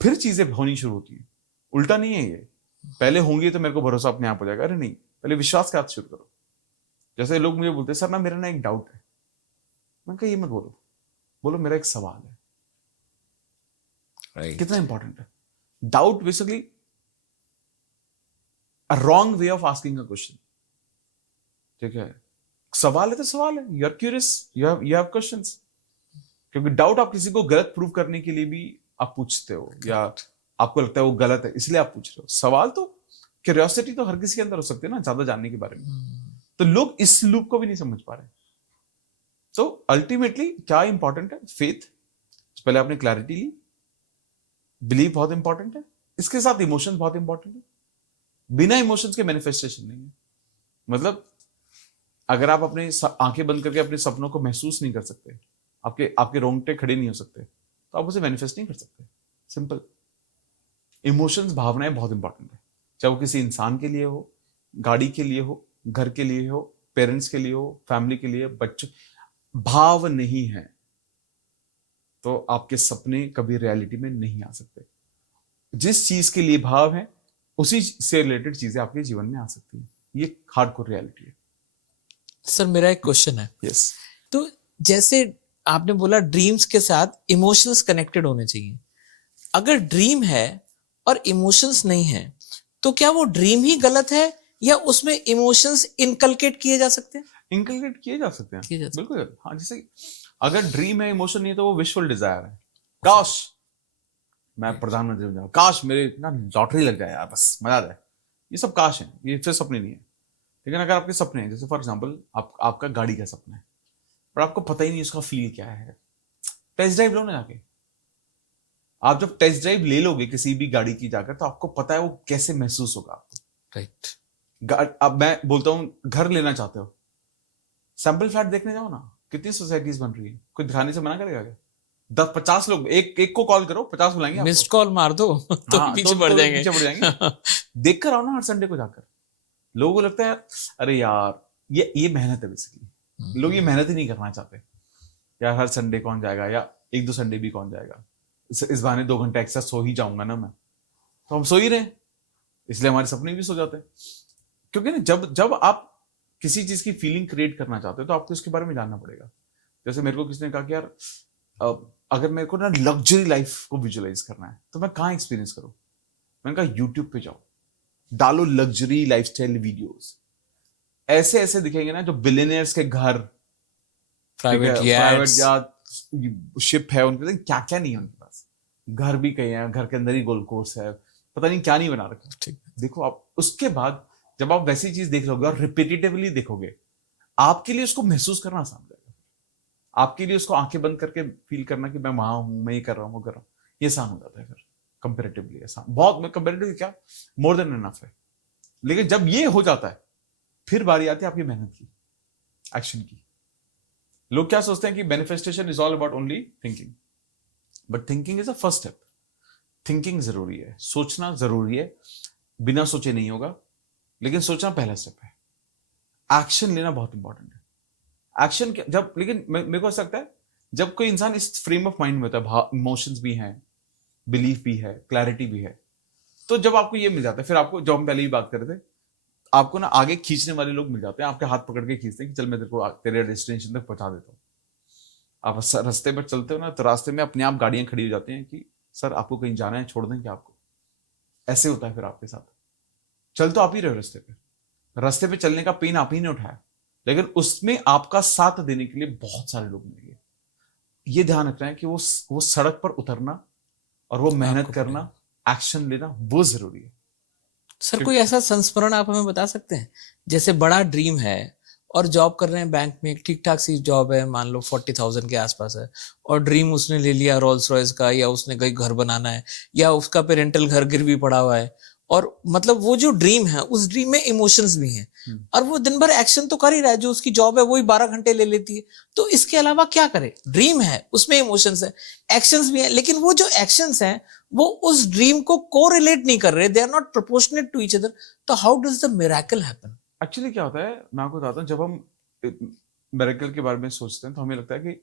फिर चीजें होनी शुरू होती है। उल्टा नहीं है ये, पहले होंगी तो मेरे को भरोसा अपने आप हो जाएगा। अरे नहीं, पहले विश्वास के साथ शुरू करो। जैसे लोग मुझे बोलते हैं सर ना मेरा ना एक डाउट है। मैं कहा ये मत बोलो मेरा एक सवाल है। Right. कितना इंपॉर्टेंट है doubt? Basically a wrong way of asking a question. ठीक है, सवाल है तो सवाल है, you are curious, you have questions. क्योंकि डाउट आप किसी को गलत प्रूव करने के लिए भी आप पूछते हो, या आपको लगता है वो गलत है इसलिए आप पूछ रहे हो। सवाल तो, क्यूरियोसिटी तो हर किसी के अंदर हो सकती है ना, ज्यादा जानने के बारे में। तो लोग इस लूप को भी नहीं समझ पा रहे। तो अल्टीमेटली क्या इंपॉर्टेंट है? फेथ। पहले आपने क्लैरिटी ली, बिलीव बहुत इंपॉर्टेंट है, इसके साथ इमोशंस बहुत इंपॉर्टेंट है। बिना इमोशंस के मैनिफेस्टेशन नहीं है। मतलब अगर आप अपने आंखें बंद करके अपने सपनों को महसूस नहीं कर सकते, आपके आपके रोंगटे खड़े नहीं हो सकते, तो आप उसे मैनिफेस्ट नहीं कर सकते। सिंपल। इमोशंस, भावनाएं बहुत इंपॉर्टेंट है, चाहे वो किसी इंसान के लिए हो, गाड़ी के लिए हो, घर के लिए हो, पेरेंट्स के लिए हो, फैमिली के लिए, बच्चों। भाव नहीं है तो आपके सपने कभी रियलिटी में नहीं आ सकते। जिस चीज के लिए भाव है उसी से रिलेटेड चीजें आपके जीवन में आ सकती है। ये हार्डकोर रियलिटी है। सर मेरा एक क्वेश्चन है। यस। तो जैसे आपने बोला ड्रीम्स के साथ इमोशंस कनेक्टेड होने चाहिए। अगर ड्रीम है और इमोशंस नहीं है तो क्या वो ड्रीम ही गलत है या उसमें इमोशंस इनकलकेट किए जा सकते हैं? इंकलकेट किए जा सकते हैं, किए जा सकते हैं। बिल्कुल। हाँ, जैसे अगर ड्रीम है, इमोशन नहीं है, तो वो विशुअल डिजायर है। काश मैं प्रधानमंत्री बन जाऊं, काश मेरे ना लॉटरी लग जाए यार, बस मजा आ जाए। ये सब काश है, ये फिर सपने नहीं है। लेकिन अगर आपके सपने हैं, जैसे फॉर एग्जाम्पल आपका गाड़ी का सपना है पर आपको पता ही नहीं उसका फील क्या है, टेस्ट ड्राइव लो ना जाके। आप जब टेस्ट ड्राइव ले लोगे किसी भी गाड़ी की जाकर, तो आपको पता है वो कैसे महसूस होगा आपको। राइट। अब मैं बोलता हूँ, घर लेना चाहते हो, सैंपल फ्लैट देखने जाओ ना, कितनी सोसाइटीज बन रही है, कोई दिखाने से मना करेगा क्या? 10-50 लोग, एक को कॉल करो, 50 बुलाएंगे आपको। मिस्ड कॉल मार दो तो हाँ, पीछे बढ़ जाएंगे। पीछे बढ़ जाएंगे। देख कर आओ ना हर संडे को जाकर। लोगों को लगता है अरे यार ये मेहनत है बेसिकली। लोग ये मेहनत ही नहीं करना चाहते यार, हर संडे कौन जाएगा, या 1-2 संडे भी कौन जाएगा, इस बहाने 2 घंटे एक्स्ट्रा सो ही जाऊंगा ना मैं। तो हम सो ही रहे, इसलिए हमारे सपने भी सो जाते हैं। क्योंकि ना जब आप किसी चीज की फीलिंग क्रिएट करना चाहते हो तो आपको इसके बारे में जानना पड़ेगा। जैसे मेरे को किसी ने कहा कि यार अगर मेरे को ना लग्जरी लाइफ को विजुअलाइज करना है तो मैं कहाँ एक्सपीरियंस करूं? मैंने कहा यूट्यूब पे जाओ, डालो लग्जरी लाइफस्टाइल वीडियोस, ऐसे ऐसे दिखेंगे ना जो बिलियनियर्स के घर, प्राइवेट याट, शिप है उनके, क्या क्या नहीं है उनके पास। घर भी कहीं है, घर के अंदर ही गोल्फ कोर्स है, पता नहीं क्या नहीं बना रखा। ठीक। देखो आप उसके बाद जब आप वैसी चीज देख लोगे और रिपीटेटिवली देखोगे, आपके लिए उसको महसूस करना आसान हो जाएगा। आपके लिए उसको आंखें बंद करके फील करना कि मैं वहां हूं, मैं ये कर रहा हूं, वो कर रहा हूं, ये आसान हो जाता है फिर। कंपेरेटिवली आसान, बहुत कंपेरेटिवली क्या, मोर देन इनफ है। लेकिन जब ये हो जाता है फिर बारी आती है आपकी मेहनत की, एक्शन की। लोग क्या सोचते हैं कि manifestation is all about only thinking, but thinking is a first step. Thinking जरूरी है, सोचना जरूरी है, बिना सोचे नहीं होगा, लेकिन सोचना पहला स्टेप है। एक्शन लेना बहुत इंपॉर्टेंट है। एक्शन जब, लेकिन मेरे को ऐसा लगता है जब कोई इंसान इस फ्रेम ऑफ माइंड में होता है, इमोशंस भी हैं, बिलीफ भी है, क्लैरिटी भी है, तो जब आपको ये मिल जाता है, फिर आपको, जो हम पहले ही बात कर रहे थे, आपको ना आगे खींचने वाले लोग मिल जाते हैं, आपके हाथ पकड़ के खींचते हैं कि चल मैं तेरे को तेरे डेस्टिनेशन तक पहुंचा देता हूँ। आप रास्ते पर चलते हो ना, तो रास्ते में अपने आप गाड़ियां खड़ी हो जाती हैं कि सर आपको कहीं जाना है, छोड़ दें क्या आपको? ऐसे होता है फिर आपके साथ। चल तो आप ही रहे रास्ते पे चलने का पेन आप ही ने उठाया, लेकिन उसमें आपका साथ देने के लिए बहुत सारे लोग मिलेंगे। ये ध्यान रखना है कि वो सड़क पर उतरना और वो मेहनत करना, एक्शन लेना, वो जरूरी है। सर कोई ऐसा संस्मरण आप हमें बता सकते हैं? जैसे बड़ा ड्रीम है और जॉब कर रहे हैं बैंक में, एक ठीक ठाक सी जॉब है, मान लो 40,000 के आसपास है, और ड्रीम उसने ले लिया रोल्स रॉयस का, या उसने कहीं घर बनाना है, या उसका पेरेंटल घर गिरवी पड़ा हुआ है, और मतलब वो जो ड्रीम है उस ड्रीम में इमोशंस भी हैं, और वो दिन भर एक्शन तो कर ही रहा है, जो उसकी जॉब है वही 12 घंटे ले लेती है, तो इसके अलावा क्या करे? ड्रीम है, उसमें इमोशंस है, एक्शंस भी हैं, लेकिन वो जो एक्शंस हैं वो उस ड्रीम को कोरिलेट नहीं कर रहे, they are not proportionate to each other, तो how does the miracle happen? Actually क्या होता है, मैं आपको बताता हूँ, जब हम मिरेकल के बारे में सोचते हैं तो हमें लगता है कि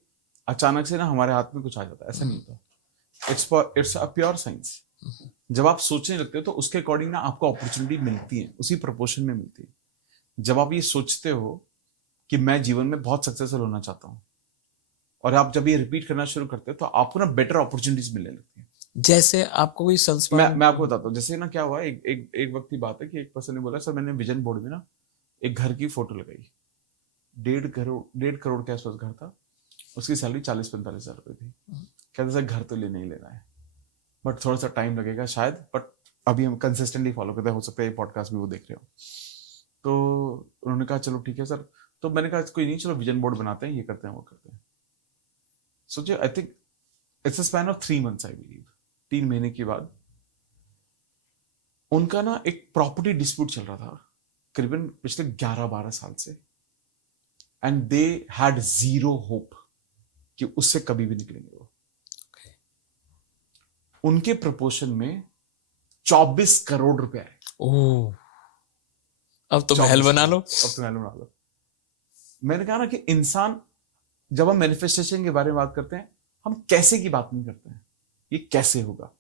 अचानक से ना हमारे हाथ में कुछ आ जाता है, ऐसा नहीं होता। It's a pure science. जब आप सोचने लगते हो तो उसके अकॉर्डिंग ना आपको अपॉर्चुनिटी मिलती है, उसी प्रोपोर्शन में मिलती है। जब आप ये सोचते हो कि मैं जीवन में बहुत सक्सेसफुल होना चाहता हूँ, और आप जब ये रिपीट करना शुरू करते हो तो आपको ना बेटर अपॉर्चुनिटीज मिलने लगती है। जैसे आपको कोई संस्मरण? मैं आपको बताता हूँ, जैसे ना क्या हुआ, एक वक्त की बात है कि एक पर्सन ने बोला, सर मैंने विजन बोर्ड में ना एक घर की फोटो लगाई, 1.5 करोड़ के आसपास घर था, उसकी सैलरी 40-45 हजार रुपए थी। कहते सर घर तो लेना ही लेना है। बट थोड़ा सा टाइम लगेगा शायद, बट अभी हम कंसिस्टेंटली फॉलो करते हैं, हो सकता है ये पॉडकास्ट भी वो देख रहे हो। तो उन्होंने कहा चलो ठीक है सर, तो मैंने कहा कोई नहीं, चलो विजन बोर्ड बनाते हैं, ये करते हैं वो करते हैं। सोचिए, I think it's a span of 3 months, I believe 3 महीने के बाद उनका ना एक प्रॉपर्टी डिस्प्यूट चल रहा था करीबन पिछले 11-12 साल से, and they had zero hope कि उससे कभी भी निकलेंगे वो। उनके प्रपोर्शन में 24 करोड़ रुपए आए। ओह, अब तो महल 24 बना लो। अब तो महल बना लो। मैंने कहा ना कि इंसान, जब हम मैनिफेस्टेशन के बारे में बात करते हैं, हम कैसे की बात नहीं करते हैं, ये कैसे होगा,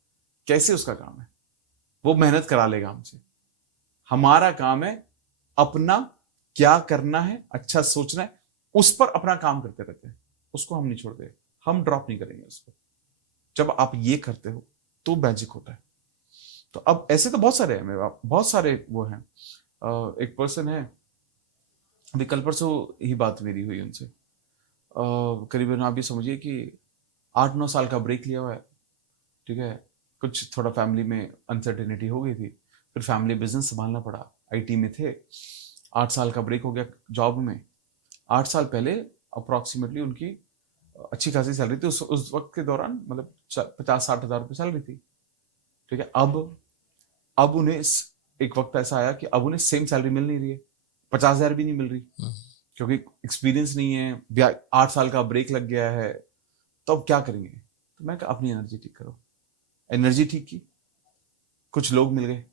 कैसे उसका काम है, वो मेहनत करा लेगा हमसे। हमारा काम है अपना क्या करना है, अच्छा सोचना है, उस पर अपना काम करते रहते हैं, उसको हम नहीं छोड़ते, हम ड्रॉप नहीं करेंगे उसको। जब आप ये करते हो तो मैजिक होता है। तो अब ऐसे तो बहुत सारे हैं मेरे पास, बहुत सारे वो हैं। एक पर्सन है, अभी कल परसों ही बात मेरी हुई उनसे, करीबन आप ये समझिए कि 8-9 साल का ब्रेक लिया हुआ है, ठीक है। कुछ थोड़ा फैमिली में अनसर्टेनिटी हो गई थी, फिर फैमिली बिजनेस संभालना पड़ा, आईटी में थे, 8 साल का ब्रेक हो गया जॉब में। 8 साल पहले अप्रॉक्सीमेटली उनकी अच्छी खासी सैलरी थी, उस वक्त के दौरान, मतलब 50-60 हज़ार रुपये सैलरी थी, ठीक है। अब उन्हें एक वक्त ऐसा आया कि अब उन्हें सेम सैलरी मिल नहीं रही है, 50,000 भी नहीं मिल रही, क्योंकि एक्सपीरियंस नहीं है, 8 साल का ब्रेक लग गया है। तो अब क्या करेंगे? तो मैं कहा अपनी एनर्जी ठीक करो। एनर्जी ठीक की, कुछ लोग मिल गए,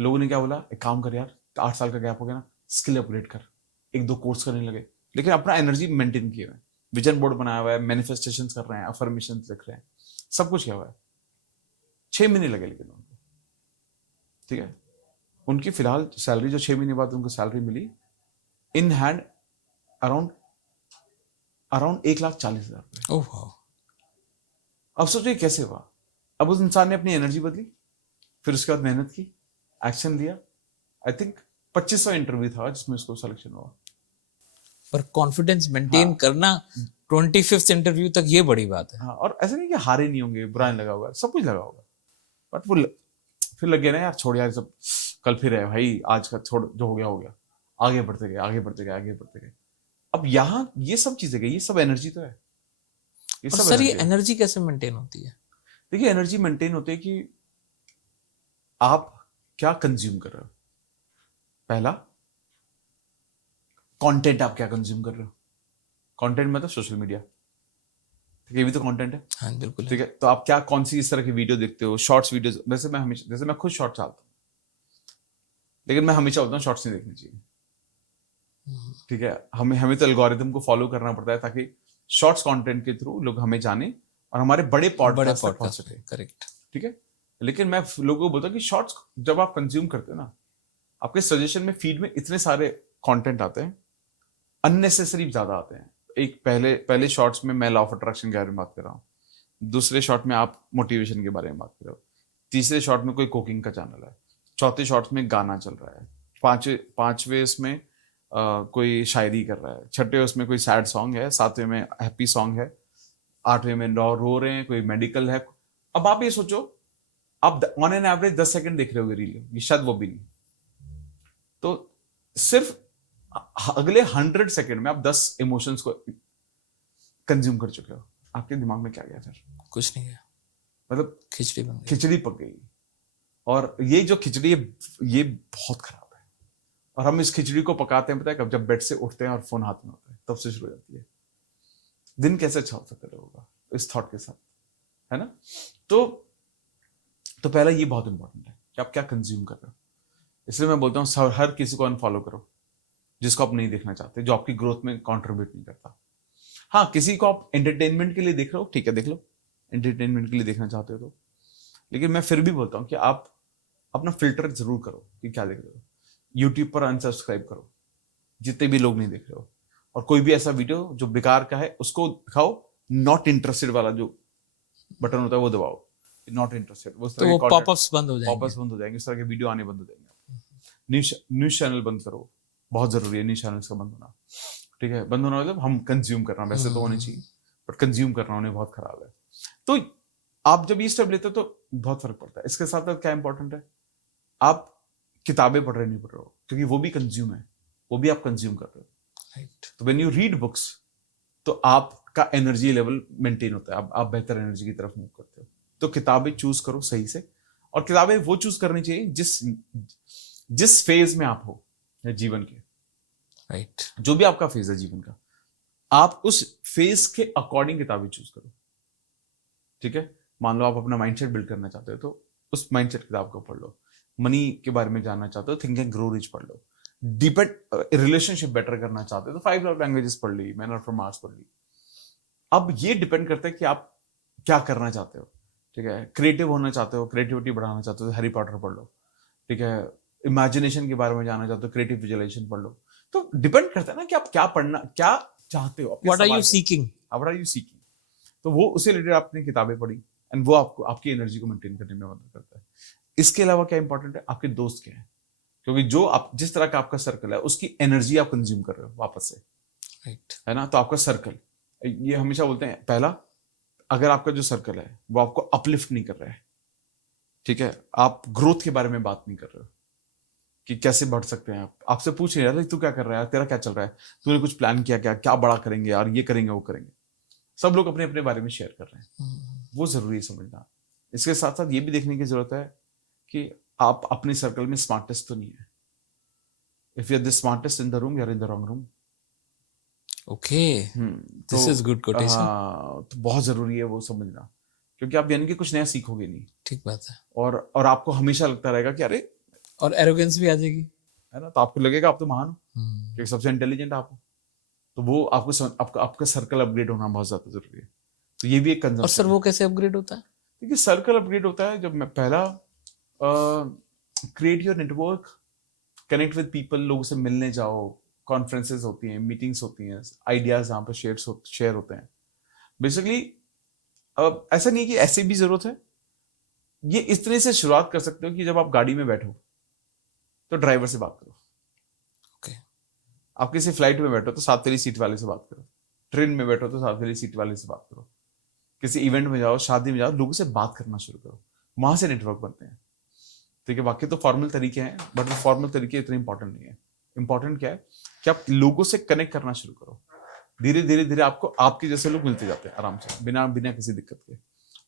लोगों ने क्या बोला, एक काम कर यार, 8 साल का गैप हो गया ना, स्किल अपग्रेड कर, 1-2 कोर्स करने लगे, लेकिन अपना एनर्जी मेंटेन किए हुए, विजन बोर्ड बनाया हुआ है, मैनिफेस्टेशन कर रहे हैं, अफर्मेशन लिख रहे हैं, सब कुछ किया हुआ है। 6 महीने लगे लेकिन उनको, ठीक है। उनकी फिलहाल सैलरी जो 6 महीने बाद उनको सैलरी मिली, इन हैंड अराउंड 1,40,000 रुपए। ओह वाह। अब सोचिए कैसे हुआ। अब उस इंसान ने अपनी एनर्जी बदली, फिर उसके बाद मेहनत की, एक्शन लिया। आई थिंक 2500 इंटरव्यू था जिसमें उसको सिलेक्शन हुआ। पर कॉन्फिडेंस मेंटेन हाँ। करना 25th इंटरव्यू तक, ये बड़ी बात है। हाँ, और ऐसा नहीं कि हारे नहीं होंगे, बुरा नहीं लगा होगा, सब कुछ लगा होगा, बट वो फिर लग गया ना यार, छोड़ यार सब, कल फिर है भाई, आज का छोड़, जो हो गया हो गया, आगे बढ़ते गए, आगे बढ़ते गए, आगे बढ़ते गए। अब यहाँ ये सब चीजें गई, ये सब एनर्जी तो है, ये और सब सर, ये एनर्जी है। एनर्जी कैसे मेंटेन होती है? देखिए, एनर्जी मेंटेन होती है कि आप क्या कंज्यूम कर रहे हो। पहला, कंटेंट आप क्या कंज्यूम कर रहे हो। कंटेंट मतलब सोशल मीडिया, ठीक है, ये भी तो कंटेंट है। हाँ बिल्कुल ठीक है, तो आप क्या, कौन सी इस तरह की वीडियो देखते हो, शॉर्ट्स वीडियोस। वैसे मैं हमेशा, जैसे मैं खुद शॉर्ट्स चाहता हूँ, लेकिन मैं हमेशा बोलता हूँ शॉर्ट्स नहीं देखनी चाहिए, ठीक है। हमें तो एल्गोरिथम को फॉलो करना पड़ता है, ताकि शॉर्ट्स कंटेंट के थ्रू लोग हमें जाने और हमारे बड़े पॉडकास्ट तक पहुंच सके, करेक्ट। ठीक है। लेकिन मैं लोगों को बोलता हूँ कि शॉर्ट्स जब आप कंज्यूम करते हो ना, आपके सजेशन में, फीड में इतने सारे कंटेंट आते हैं, अननेसेसरी ज्यादा आते हैं। एक पहले शॉर्ट्स में मैं लॉ ऑफ अट्रैक्शन के बारे में बात कर रहा हूँ, दूसरे शॉर्ट में आप मोटिवेशन के बारे में बात कर रहे हो, तीसरे शॉर्ट में कोई कुकिंग का चैनल है, चौथे शॉर्ट में गाना चल रहा है, पांचवे उसमें कोई शायरी कर रहा है, छठे उसमें कोई सैड सॉन्ग है, सातवें में हैप्पी सॉन्ग है, आठवें में रो रहे हैं, कोई मेडिकल है। अब आप ये सोचो, आप ऑन एन एवरेज 10 सेकंड देख रहे हो रील, ये शायद वो भी नहीं, तो सिर्फ अगले 100 सेकंड में आप 10 इमोशंस को कंज्यूम कर चुके हो। आपके दिमाग में क्या गया फिर? कुछ नहीं है, मतलब खिचड़ी बन गई। खिचड़ी पक गई। और ये जो खिचड़ी है, ये बहुत खराब है। और हम इस खिचड़ी को पकाते हैं, पता है कब? जब बेड से उठते हैं और फोन हाथ में होता है, तब से शुरू हो जाती है। दिन कैसे अच्छा हो सकता है लोगों का इस थॉट के साथ, है ना? तो पहला ये बहुत इंपॉर्टेंट है कि आप क्या कंज्यूम कर रहे हो। इसलिए मैं बोलता हूँ हर किसी को अनफॉलो करो जिसको आप नहीं देखना चाहते, जो आपकी ग्रोथ में कंट्रीब्यूट नहीं करता। हाँ, किसी को आप एंटरटेनमेंट के लिए देख रहे हो, ठीक है, देख लो, एंटरटेनमेंट के लिए देखना चाहते हो तो। लेकिन मैं फिर भी बोलता हूँ कि आप अपना फिल्टर जरूर करो कि क्या देख रहे हो। यूट्यूब पर अनसब्सक्राइब करो जितने भी लोग नहीं देख रहे हो, और कोई भी ऐसा वीडियो जो बेकार का है उसको दिखाओ। नॉट इंटरेस्टेड वाला जो बटन होता है वो दबाओ, नॉट इंटरेस्टेड, तो वो पॉपअप्स बंद हो जाएंगे, पॉपअप्स बंद हो जाएंगे, इस तरह के वीडियो आने बंद हो जाएंगे। न्यूज चैनल बंद करो, बहुत जरूरी है न्यूज चैनल्स का बंद होना, ठीक है। बंद होना मतलब हम कंज्यूम करना, वैसे तो होने चाहिए, बट कंज्यूम करना उन्हें बहुत खराब है। तो आप जब ये स्टेप लेते हो तो बहुत फर्क पड़ता है। इसके साथ साथ क्या इंपॉर्टेंट है, आप किताबें पढ़ रहे नहीं पढ़ रहे हो, क्योंकि वो भी कंज्यूम है, वो भी आप कंज्यूम कर रहे हो। राइट। तो व्हेन यू रीड बुक्स तो आपका एनर्जी लेवल मेंटेन होता है, आप बेहतर एनर्जी की तरफ मूव करते हो। तो किताबें चूज करो सही से, और किताबें वो चूज करनी चाहिए जिस फेज में आप हो जीवन के। राइट। जो भी आपका फेज है जीवन का, आप उस फेज के अकॉर्डिंग किताबें चूज करो। ठीक है, मान लो आप अपना माइंडसेट बिल्ड करना चाहते हो तो उस माइंडसेट किताब को पढ़ लो। मनी के बारे में जानना चाहते हो, थिंक एंड ग्रो रिच पढ़ लो। डिपेंड रिलेशनशिप बेटर करना चाहते हो तो 5 लव लैंग्वेजेस पढ़ ली, मैन फ्रॉम मार्स पढ़ ली। अब ये डिपेंड करता है कि आप क्या करना चाहते हो। ठीक है, क्रिएटिव होना चाहते हो, क्रिएटिविटी बढ़ाना चाहते हो, हैरी पॉटर पढ़ लो। ठीक है, इमेजिनेशन के बारे में जानना चाहते हो, क्रिएटिव विजुअलाइजेशन पढ़ लो। तो डिपेंड करता है ना कि आप क्या पढ़ना, क्या चाहते हो, what are you seeking, what are you seeking. तो वो उसे रिलेटेड आपने किताबें पढ़ी, एंड वो आपको आपकी एनर्जी को मेंटेन करने में मदद करता है। इसके अलावा क्या इंपॉर्टेंट है, आपके दोस्त क्या है, क्योंकि जो आप जिस तरह का आपका सर्कल है उसकी एनर्जी आप कंज्यूम कर रहे हो वापस से। राइट। है ना, तो आपका सर्कल, ये हमेशा बोलते हैं, पहला, अगर आपका जो सर्कल है वो आपको अपलिफ्ट नहीं कर रहा है, ठीक है, आप ग्रोथ के बारे में बात नहीं कर रहे हो कि कैसे बढ़ सकते हैं, आप आपसे पूछ रहे हैं तू क्या कर रहा है, तेरा क्या चल रहा है, तूने कुछ प्लान किया क्या, क्या बड़ा करेंगे यार, ये करेंगे वो करेंगे। सब लोग अपने अपने बारे में शेयर कर रहे हैं, वो जरूरी है समझना। इसके साथ साथ ये भी देखने की जरूरत है कि आप अपने सर्कल में स्मार्टेस्ट तो नहीं है। If you are the smartest in the room, you are in the wrong room. Okay, this is good quotation. हाँ, तो बहुत जरूरी है वो समझना, क्योंकि आप यानी कि कुछ नया सीखोगे नहीं। ठीक बात है। और आपको हमेशा लगता रहेगा कि अरे, और एरोगेंस भी आ जाएगी, है ना, तो आपको लगेगा आप तो महान हो, क्योंकि सबसे इंटेलिजेंट आप हो। तो वो आपका सर्कल अपग्रेड होना बहुत ज्यादा जरूरी है। तो ये भी एक कंजम्पशन। और सर वो कैसे अपग्रेड होता है? देखिए, सर्कल अपग्रेड होता है जब मैं पहला create your network, connect with people, लोगों से मिलने जाओ, कॉन्फ्रेंसेस होती हैं, मीटिंग्स होती हैं, आइडियाज जहाँ पर शेयर होते हैं। बेसिकली ऐसा नहीं है कि ऐसे भी जरूरत है, ये इस तरह से शुरुआत कर सकते हो कि जब आप गाड़ी में बैठो तो ड्राइवर से बात करो। ओके। आप किसी फ्लाइट में बैठो तो साथ वाली सीट वाले से बात करो, ट्रेन में बैठो तो साथ वाली सीट वाले से बात करो, किसी इवेंट में जाओ, शादी में जाओ, लोगों से बात करना शुरू करो, वहां से नेटवर्क बनते हैं। ठीक है, बाकी तो फॉर्मल तरीके हैं, बट वो फॉर्मल तरीके इतने इंपॉर्टेंट नहीं है। इंपॉर्टेंट क्या है कि आप लोगों से कनेक्ट करना शुरू करो। धीरे धीरे धीरे आपको आपके जैसे लोग मिलते जाते हैं आराम से, बिना बिना किसी दिक्कत के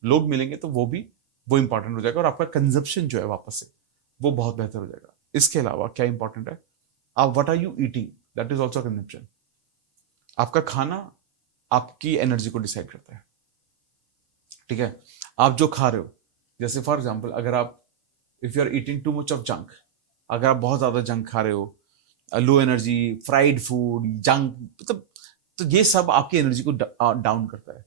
लोग मिलेंगे, तो वो इंपॉर्टेंट हो जाएगा, और आपका कंजप्शन जो है वापस से वो बहुत बेहतर हो जाएगा। इसके अलावा क्या इंपॉर्टेंट है, आप what are you eating, that is also consumption. आपका खाना आपकी एनर्जी को डिसाइड करता है। ठीक है, आप जो खा रहे हो, जैसे फॉर एग्जाम्पल, अगर आप if you are eating too much of junk, अगर आप बहुत ज्यादा जंक खा रहे हो, low energy, fried food, junk, मतलब तो ये सब आपकी एनर्जी को डाउन करता है।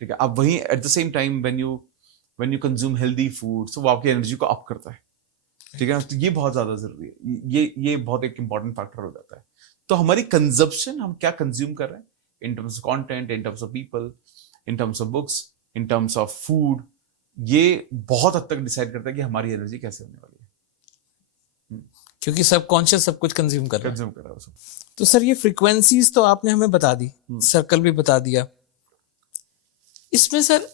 ठीक है, अब वहीं at the same time when you consume healthy food, तो वो आपकी एनर्जी को अप करता है। ठीक है, तो ये बहुत ज्यादा जरूरी है, ये बहुत एक इंपॉर्टेंट फैक्टर हो जाता है। तो हमारी कंजप्शन, हम क्या कंज्यूम कर रहे हैं in terms of content, in terms of people, in terms of books, in terms of food, ये बहुत हद तक डिसाइड करता है कि हमारी एनर्जी कैसे होने वाली है, क्योंकि सबकॉन्शियस सब कुछ कंज्यूम कर रहा है। कंज्यूम कर रहा है उसको। तो सर ये फ्रीक्वेंसीज तो आपने हमें बता दी, सर्कल भी बता दिया। इसमें सर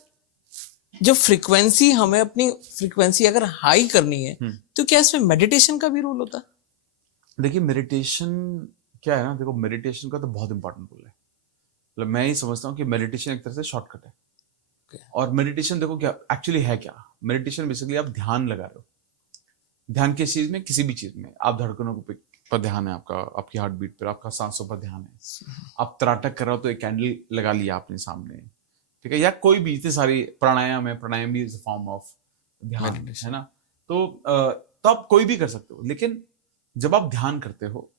जो फ्रीक्वेंसी, हमें अपनी फ्रीक्वेंसी अगर हाई करनी है तो क्या इसमें मेडिटेशन का भी रोल होता है? देखिए, मेडिटेशन क्या है ना, देखो मेडिटेशन का तो बहुत इंपॉर्टेंट रोल है। मतलब मैं ही समझता हूँ कि मेडिटेशन एक तरह से शॉर्टकट है। और मेडिटेशन देखो क्या एक्चुअली है, क्या मेडिटेशन बेसिकली आप ध्यान लगा रहे हो। ध्यान किस चीज में, किसी भी चीज में, आप धड़कनों पर ध्यान है आपका, आपकी हार्ट बीट पर, आपका सांसों पर ध्यान है, आप तराटक कर रहे हो तो एक कैंडल लगा लिया आपने सामने, ठीक है, या कोई भी, इतनी सारी प्राणायाम है, प्राणायाम भी इज फॉर्म ऑफ ध्यान, है ना। तो आप कोई भी कर सकते हो, लेकिन जब आप ध्यान करते हो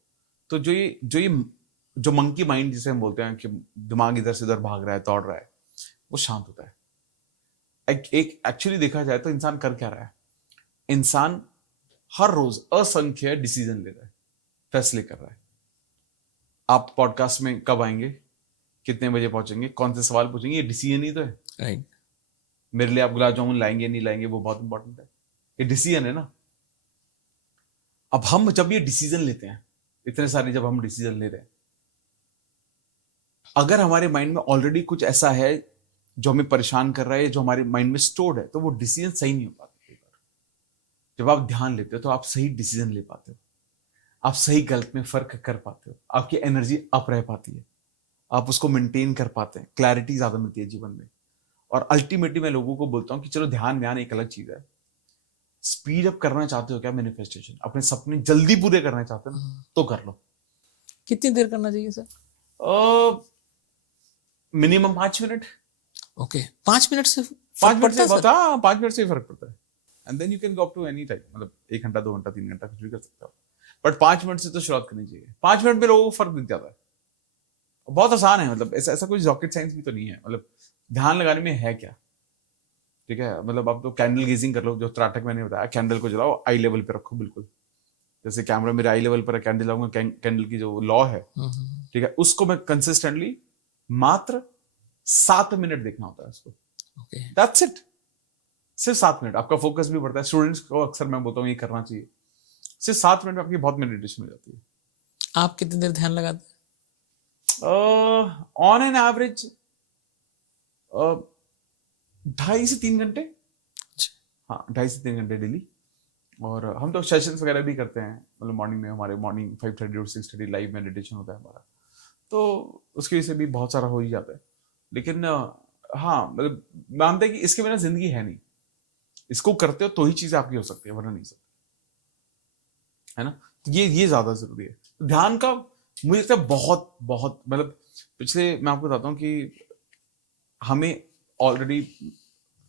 तो जो मंकी माइंड जिसे हम बोलते हैं कि दिमाग इधर से उधर भाग रहा है, दौड़ रहा है, वो शांत होता है। एक एक्चुअली देखा जाए तो इंसान कर क्या रहा है, इंसान हर रोज असंख्य डिसीजन ले रहा है, फैसले कर रहा है। आप पॉडकास्ट में कब आएंगे, कितने बजे पहुंचेंगे, कौन से सवाल पूछेंगे, ये डिसीजन ही तो है। राइट। मेरे लिए आप गुलाब जामुन लाएंगे नहीं लाएंगे, वो बहुत इंपॉर्टेंट है, ये डिसीजन है ना। अब हम जब ये डिसीजन लेते हैं, इतने सारे जब हम डिसीजन ले रहे हैं, अगर हमारे माइंड में ऑलरेडी कुछ ऐसा है जो हमें परेशान कर रहा है, जो हमारे माइंड में स्टोर्ड है, तो वो डिसीजन सही नहीं हो पाते कई बार। जब आप ध्यान लेते हो तो आप सही डिसीजन ले पाते हो, आप सही गलत में फर्क कर पाते हो, आपकी एनर्जी अप रह पाती है, आप उसको मेंटेन कर पाते हैं, क्लैरिटी ज्यादा मिलती है जीवन में। और अल्टीमेटली मैं लोगों को बोलता हूँ कि चलो ध्यान व्यान एक अलग चीज है, स्पीड अप करना चाहते हो क्या मैनिफेस्टेशन, अपने सपने जल्दी पूरे करना चाहते हो ना, तो कर लो। कितनी देर करना चाहिए sir? Minimum 5 minute. Okay, 5 minute से 5 मिनट से पड़ता है बहुत, सर? हाँ 5 मिनट से ही फर्क पड़ता है। And then you can go up to any time, मतलब 1 घंटा 2 घंटा 3 घंटा कुछ भी कर सकते हो, बट 5 मिनट से तो शुरुआत करनी चाहिए। 5 मिनट में लोगों को फर्क दिख जाता है, बहुत आसान है, मतलब ऐसा ऐसा कोई रॉकेट साइंस भी तो नहीं है, मतलब ध्यान लगाने में है क्या, ठीक है। मतलब आप तो कैंडल गेजिंग कर लो, जो त्राटक मैंने बताया, कैंडल को जलाओ, आई लेवल पे रखो बिल्कुल, जैसे कैमरा मेरे आई लेवल पर है, कैंडल लाऊंगा, कैंडल की जो लॉ है, ठीक है, उसको मैं कंसिस्टेंटली मात्र 7 मिनट देखना होता है उसको, ओके। That's it. सिर्फ 7 मिनट, आपका फोकस भी बढ़ता है। स्टूडेंट्स को अक्सर मैं बोलता हूँ ये करना चाहिए, सिर्फ 7 मिनट में आपकी बहुत मेडिटेशन हो जाती है। आप कितनी देर ध्यान लगाते हैं? ऑन एन एवरेज 2.5 से 3 घंटे। हाँ 2.5 से 3 घंटे डेली। और हम तो सेशंस वगैरह भी करते हैं, मतलब मॉर्निंग में हमारे मॉर्निंग 5:30 और 6:30 लाइव मेडिटेशन होता है हमारा, तो उसकी वजह से भी बहुत सारा हो ही जाता है। लेकिन हाँ मतलब मानते हैं कि इसके बिना जिंदगी है नहीं, इसको करते हो तो ही चीजें आपकी हो सकती है, वरना नहीं सकती, है ना। तो ये ज्यादा जरूरी है। तो ध्यान का मुझे लगता है बहुत बहुत, मतलब पिछले, मैं आपको बताता हूँ कि हमें ऑलरेडी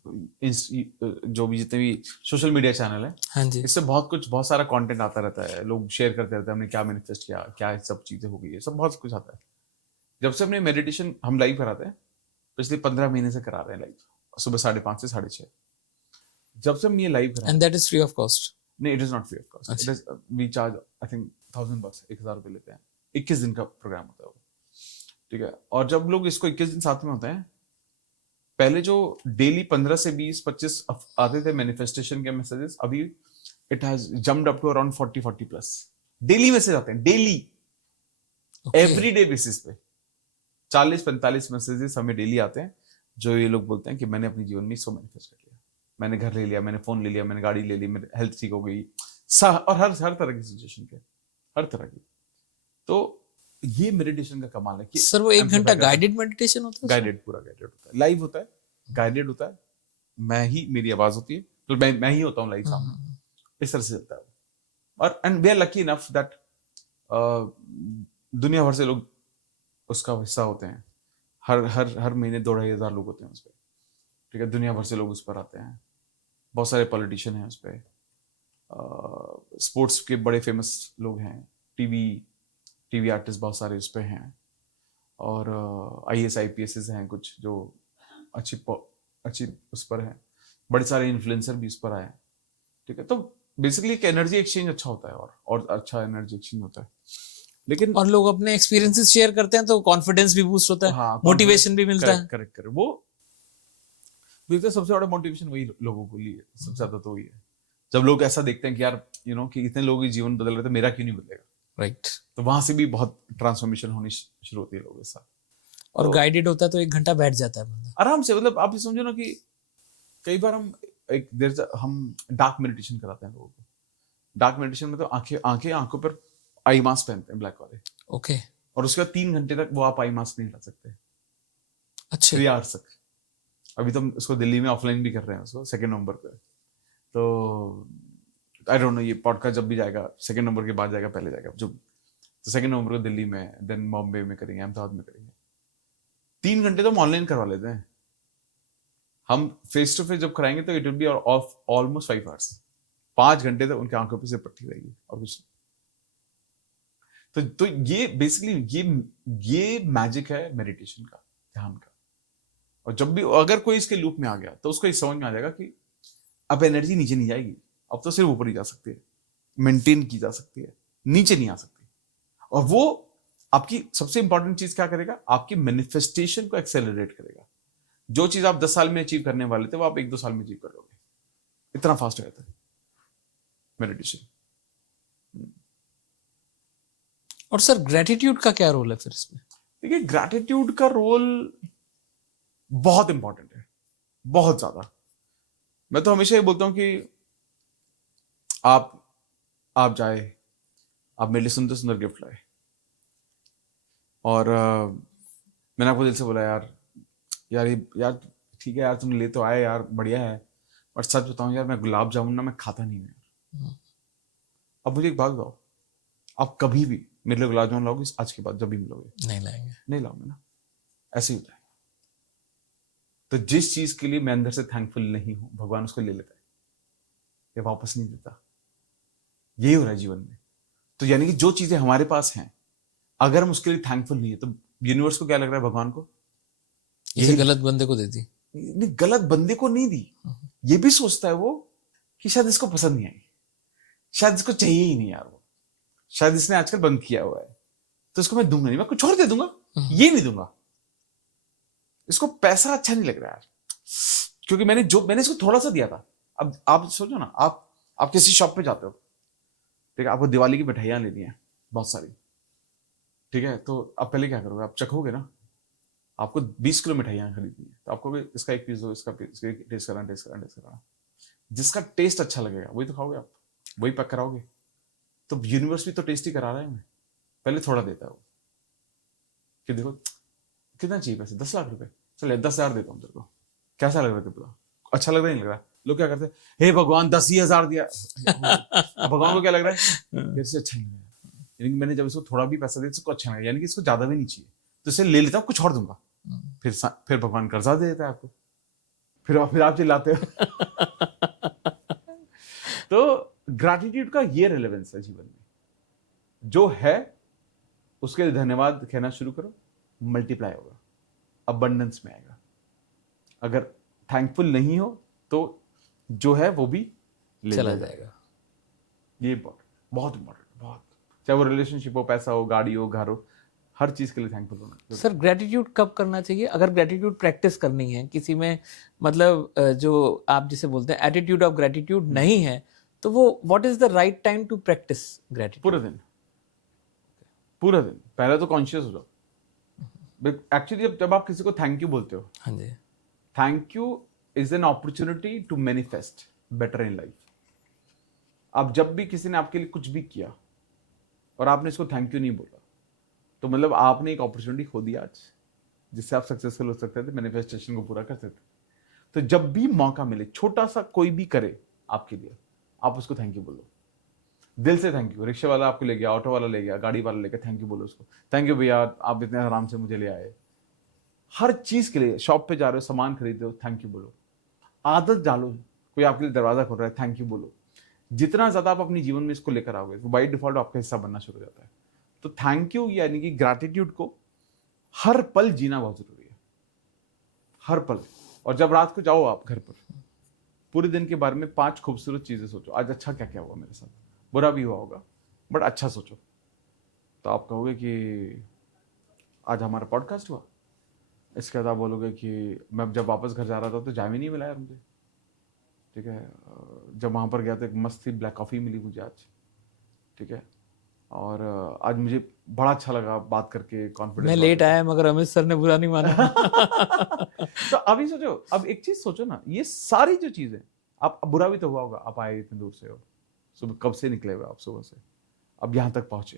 जो भी जितने भी सोशल मीडिया चैनल है, हाँ जी। इससे बहुत सारा कंटेंट आता रहता है, लोग शेयर करते रहते हैं हमने क्या मैनिफेस्ट किया, क्या सब चीजें हो गई है, सब बहुत कुछ आता है। जब से हमने मेडिटेशन हम लाइव कराते हैं, पिछले 15 महीने से करा रहे हैं लाइव, सुबह 5:30 से 6:30, जब से हम ये लाइव करा, and that is free of cost? नहीं it is not free of cost, it is we charge I think $1000, 1000 रुपये लेते हैं। 21 दिन का प्रोग्राम होता है वो, ठीक है। और जब लोग इसको 21 दिन साथ में होते हैं, पहले जो डेली 15 से 20-25 आते थे मैनिफेस्टेशन के मैसेजेस, अभी it has jumped up to around 40 plus daily message आते हैं, डेली, एवरी डे बेसिस पे 40-45 मैसेजेस हमें डेली आते हैं, जो ये लोग बोलते हैं कि मैंने अपने जीवन में इसको मैनिफेस्ट कर लिया, मैंने घर ले लिया, मैंने फोन ले लिया, मैंने गाड़ी ले ली, मेरी हेल्थ ठीक हो गई, और हर तरह की सिचुएशन के, हर तरह की। तो ये मेडिटेशन का कमाल है कि सर वो 1 घंटा गाइडेड मेडिटेशन होता है? गाइडेड, पूरा गाइडेड होता है, लाइव होता है, गाइडेड होता है, मैं ही, मेरी आवाज होती है, तो मैं ही होता हूँ लाइव सामने, इस तरह से चलता है। और and we are lucky enough that दुनिया भर से लोग उसका हिस्सा होते हैं, हर महीने 2-2,500 लोग होते हैं उस पर, ठीक है, दुनिया भर से लोग उस पर आते हैं, बहुत सारे पॉलिटिशियन हैं उस पर, स्पोर्ट्स के बड़े फेमस लोग हैं, टीवी आर्टिस्ट बहुत सारे उस पर हैं, और IAS IPS हैं कुछ जो अच्छी उस पर है, बड़े सारे इन्फ्लुएंसर भी उस पर आए, ठीक है। तो बेसिकली एक एनर्जी एक्सचेंज अच्छा होता है, और अच्छा एनर्जी एक्सचेंज होता है। लेकिन और लोग अपने एक्सपीरियंसेस शेयर करते हैं, तो कॉन्फिडेंस भी बूस्ट होता है, हाँ, मोटिवेशन भी मिलता है। करेक्ट वो मुझे सबसे बड़ा मोटिवेशन वही लोगों को लिए सबसे ज्यादा तो वही है, जब लोग ऐसा देखते हैं कि यार कि इतने लोगों के जीवन बदल रहे थे, मेरा क्यों नहीं बदलेगा, राइट। तो वहां से भी बहुत ट्रांसफॉर्मेशन होनी शुरू होती है लोगों के साथ। और तो गाइडेड होता है तो 1 घंटा बैठ जाता है बंदा आराम से, मतलब आप ये समझो ना कि कई बार हम एक देर से हम डार्क मेडिटेशन कराते हैं लोगों को। डार्क मेडिटेशन में तो आंखों पर आई मास्क पहनते हैं, ब्लैक वाले, ओके। और उसके बाद 3 घंटे तक वो आप आई मास्क नहीं हटा सकते, अच्छा। 3 आवर्स तक। अभी तो हम उसको दिल्ली में ऑफलाइन भी कर रहे हैं उसको 2 नवंबर पे, तो आई डोंट नो ये पॉडकास्ट जब भी जाएगा 2 नवंबर के बाद जाएगा, पहले जाएगा जो, तो 2 नवंबर को दिल्ली में, देन बॉम्बे में करेंगे, अहमदाबाद में करेंगे। 3 घंटे तो हम ऑनलाइन करवा लेते हैं, हम फेस टू फेस जब कराएंगे तो it will be of almost 5 hours, 5 घंटे तक उनके आंखों पे से पट्टी रहेगी और कुछ। तो ये बेसिकली ये मैजिक है मेडिटेशन का, ध्यान का। और जब भी अगर कोई इसके लूप में आ गया तो उसको ये समझ में आ जाएगा कि अब एनर्जी नीचे नहीं जाएगी, अब तो सिर्फ ऊपर ही जा सकती है, मेंटेन की जा सकती है, नीचे नहीं आ सकती। और वो आपकी सबसे इंपॉर्टेंट चीज क्या करेगा, आपकी मैनिफेस्टेशन को एक्सेलरेट करेगा। जो चीज आप 10 साल में अचीव करने वाले थे वो आप 1-2 साल में अचीव कर लोगे, इतना फास्ट रहता है मेडिटेशन। और सर ग्रेटिट्यूड का क्या रोल है फिर इसमें? देखिए ग्रैटिट्यूड का रोल बहुत इंपॉर्टेंट है, बहुत ज्यादा। मैं तो हमेशा ये बोलता हूँ कि आप जाए, आप मेरे लिए सुंदर सुंदर गिफ्ट लाए, और मैंने आपको दिल से बोला यार, यार ठीक है यार, तुम ले तो आए यार, बढ़िया है, पर सच बताऊं यार, मैं गुलाब जामुन ना मैं खाता नहीं हूँ यार। अब मुझे एक बात बताओ, आप कभी भी मेरे लिए गुलाब जामुन लाओगे आज के बाद जब भी मिलोगे? नहीं लाएंगे। नहीं लाओगे ना, ऐसे ही होता है। तो जिस चीज के लिए मैं अंदर से थैंकफुल नहीं हूं, भगवान उसको ले लेता है, ये वापस नहीं देता। यही हो रहा है जीवन में। तो यानी कि जो चीजें हमारे पास हैं, अगर हम उसके लिए थैंकफुल नहीं है, तो यूनिवर्स को क्या लग रहा है, भगवान को इसे गलत बंदे को दे दी। नहीं, गलत बंदे को नहीं दी, ये भी सोचता है वो कि शायद इसको पसंद नहीं आई, शायद इसको चाहिए ही नहीं यार, वो शायद इसने आजकल बंद किया हुआ है, तो इसको मैं दूंगा नहीं, मैं कुछ और दे दूंगा, ये नहीं दूंगा। इसको पैसा अच्छा नहीं लग रहा यार, क्योंकि मैंने इसको थोड़ा सा दिया था। अब आप सोचो ना, आप किसी शॉप पे जाते हो, ठीक है, आपको दिवाली की मिठाइयां लेनी है बहुत सारी, ठीक है, तो आप पहले क्या करोगे, आप चखोगे ना, आपको 20 किलो मिठाइयां खरीदनी है, तो आपको इसका एक पीस दो, इसका टेस्ट कराना। जिसका टेस्ट अच्छा लगेगा वही तो खाओगे आप, वही पैक कराओगे। तो यूनिवर्स भी तो टेस्ट ही करा रहा है हमें, पहले थोड़ा देता है वो, कि देखो कितना चाहिए पैसे, 10 लाख रुपए, चल 10,000 देता हूँ तेरे को, कैसा लग रहा है तेरे, अच्छा लग रहा है, नहीं लग रहा? लोग क्या करते हैं, हे भगवान 10,000 दिया, अब भगवान को क्या लग रहा है, इससे अच्छा नहीं लग रहा, यानी कि मैंने जब इसको थोड़ा भी पैसा दिया इसको अच्छा लगा, यानी कि इसको ज्यादा भी नहीं चाहिए, तो इसे ले लेता हूँ, कुछ और दूंगा। फिर भगवान कर्जा दे देता है आपको, फिर आप चिल्लाते हो। तो ग्रैटिट्यूड का ये रिलेवेंस है जीवन में, जो है उसके लिए धन्यवाद कहना शुरू करो, मल्टीप्लाई होगा, अबंडेंस में आएगा। अगर थैंकफुल नहीं हो तो जो है वो भी चला जाएगा। ये बहुत इंपॉर्टेंट, बहुत, चाहे वो रिलेशनशिप हो, पैसा हो, गाड़ी हो, घर हो, हर चीज के लिए थैंकफुल होना। सर ग्रेटिट्यूड कब करना चाहिए, अगर ग्रेटिट्यूड प्रैक्टिस करनी है किसी में, मतलब जो आप जिसे बोलते हैं एटीट्यूड ऑफ ग्रेटिट्यूड नहीं है, तो वो what is the right time to practise gratitude? पूरा दिन पहले तो कॉन्शियस हो जाओ। एक्चुअली जब आप किसी को थैंक यू बोलते हो, हाँ जी, thank you is an opportunity to manifest better in life. अब जब भी किसी ने आपके लिए कुछ भी किया और आपने इसको थैंक यू नहीं बोला, तो मतलब आपने एक अपॉर्चुनिटी खो दी आज, जिससे आप सक्सेसफुल हो सकते थे, मैनिफेस्टेशन को पूरा कर सकते थे। तो जब भी मौका मिले, छोटा सा कोई भी करे आपके लिए, आप उसको थैंक यू बोलो, दिल से थैंक यू। रिक्शा वाला आपको ले गया, ऑटो वाला ले गया, गाड़ी वाला ले गया, थैंक यू बोलो उसको, थैंक यू भैया आप इतने आराम से मुझे ले आए। हर चीज के लिए, शॉप पे जा रहे हो, सामान खरीदे हो, थैंक यू बोलो। आदत डालो, कोई आपके लिए दरवाजा खोल रहा है, थैंक यू बोलो। जितना ज्यादा आप अपने जीवन में इसको लेकर आओगे, तो बाई डिफॉल्ट आपका हिस्सा बनना शुरू हो जाता है। तो थैंक यू यानी कि ग्रैटिट्यूड को हर पल जीना बहुत जरूरी है, हर पल। और जब रात को जाओ आप घर पर, पूरे दिन के बारे में 5 खूबसूरत चीजें सोचो, आज अच्छा क्या क्या हुआ मेरे साथ, बुरा भी हुआ होगा बट अच्छा सोचो। तो आप कहोगे कि आज हमारा पॉडकास्ट हुआ, इसके बाद आप बोलोगे कि मैं जब वापस घर जा रहा था तो जाम ही नहीं मिला यार मुझे, ठीक है, जब वहाँ पर गया तो एक मस्त सी ब्लैक कॉफ़ी मिली मुझे आज, ठीक है, और आज मुझे बड़ा अच्छा लगा बात करके, कॉन्फिडेंस। मैं लेट आया मगर अमित सर ने बुरा नहीं माना। तो अभी सोचो, अब एक चीज सोचो ना, ये सारी जो चीजें, आप बुरा भी तो हुआ होगा, आप आए इतने दूर से हो, सुबह कब से निकले हुए आप, सुबह से अब यहाँ तक पहुंचे,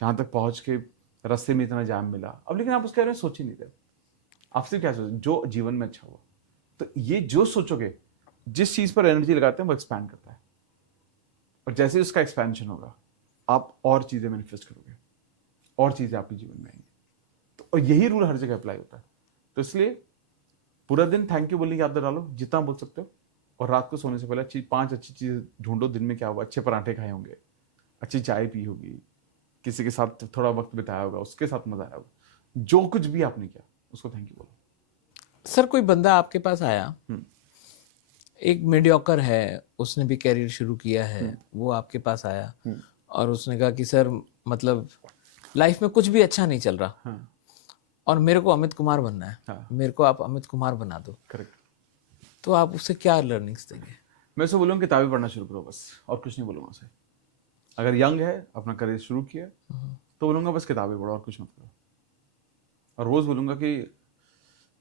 यहाँ तक पहुंच के रास्ते में इतना जाम मिला, अब लेकिन आप उसके बारे में सोच ही नहीं रहे। आपसे क्या सोचो, जो जीवन में अच्छा हुआ। तो ये जो सोचोगे, जिस चीज पर एनर्जी लगाते हैं वो एक्सपैंड करता है, और जैसे ही उसका एक्सपेंशन होगा, आप और चीजें मैनिफेस्ट करोगे, और चीजें आपके जीवन में आएंगी। तो और यही रूल हर जगह अप्लाई होता है। तो इसलिए पूरा दिन थैंक यू बोलने की आदत डालो, जितना बोल सकते हो, और रात को सोने से पहले 5 अच्छी चीजें ढूंढो। दिन में क्या हुआ, अच्छे पराठे खाए होंगे, अच्छी चाय पी होगी, किसी के साथ थोड़ा वक्त बिताया होगा, उसके साथ मजा आया होगा, जो कुछ भी आपने किया उसको थैंक यू बोलो। सर कोई बंदा आपके पास आया, एक मीडियोकर है, उसने भी कैरियर शुरू किया है, वो आपके पास आया और उसने कहा कि सर मतलब लाइफ में कुछ भी अच्छा नहीं चल रहा, और मेरे को अमित कुमार बनना है, मेरे को आप अमित कुमार बना दो। करेक्ट। तो आप उससे क्या लर्निंग्स देंगे? मैं उसे बोलूँगा किताबें पढ़ना शुरू करो बस, और कुछ नहीं बोलूँगा उसे। अगर यंग है, अपना करियर शुरू किया, तो बोलूँगा बस किताबें पढ़ो और कुछ मत करो। और रोज बोलूँगा कि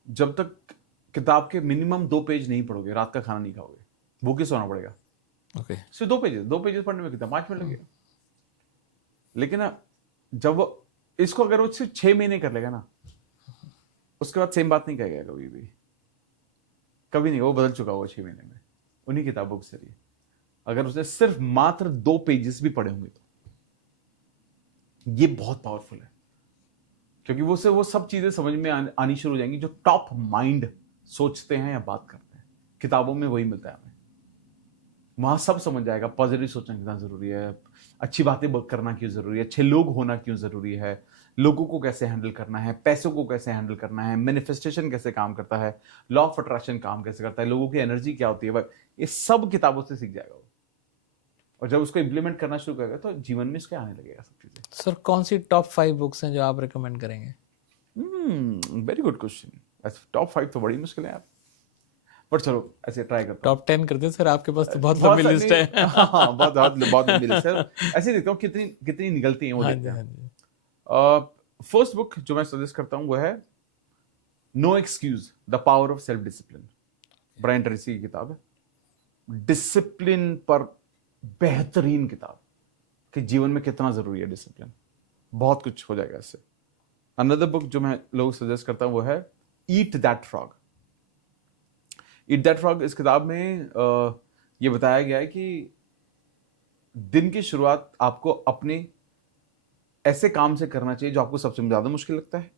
जब तक किताब के मिनिमम 2 पेज नहीं पढ़ोगे, रात का खाना नहीं खाओगे, भूखे सोना पड़ेगा। ओके। सिर्फ 2 पेजेस पढ़ने में कितना 5 मिनट लगेगा। लेकिन ना जब इसको अगर वो सिर्फ 6 महीने कर लेगा ना, उसके बाद सेम बात नहीं कहेगा कभी भी, कभी नहीं। वो बदल चुका होगा 6 महीने में उन्हीं किताबों के जरिए। अगर उसने सिर्फ मात्र 2 पेजेस भी पढ़े होंगे तो ये बहुत पावरफुल है, क्योंकि वो से वो सब चीजें समझ में आनी शुरू हो जाएंगी जो टॉप माइंड सोचते हैं या बात करते हैं। किताबों में वही मिलता है हमें, वहां सब समझ जाएगा। पॉजिटिव सोचना कितना जरूरी है, अच्छी बातें करना क्यों जरूरी है, अच्छे लोग होना क्यों जरूरी है, लोगों को कैसे हैंडल करना है, पैसों को कैसे हैंडल करना है, मैनिफेस्टेशन कैसे काम करता है, लॉ ऑफ अट्रैक्शन काम कैसे करता है, लोगों की एनर्जी क्या होती है, ये सब किताबों से सीख जाएगा वो। और जब उसको इम्प्लीमेंट करना शुरू करेगा तो जीवन में इसके आने लगेगा सब चीजें। सर कौन सी टॉप 5 बुक्स हैं जो आप रिकमेंड करेंगे? Very good question. टॉप 5 तो बड़ी मुश्किल है यार, पर चलो ऐसे ट्राई करता हूँ। टॉप 10 कर दे सर, आपके पास तो बहुत लंबी लिस्ट है। हाँ, बहुत लंबी लिस्ट है। ऐसे देखता हूँ कितनी निकलती हैं वो देखते हैं। फर्स्ट बुक जो मैं सजेस्ट करता हूँ वो है no excuse, the power of self discipline. Brian Tracy की किताब है। डिसिप्लिन पर बेहतरीन किताब कि जीवन में कितना जरूरी है डिसिप्लिन, बहुत कुछ हो जाएगा इससे। अनदर बुक जो मैं लोग सजेस्ट करता हूं वो है eat that frog. Eat that frog, इस किताब में ये बताया गया है कि दिन की शुरुआत आपको अपने ऐसे काम से करना चाहिए जो आपको सबसे ज्यादा मुश्किल लगता है,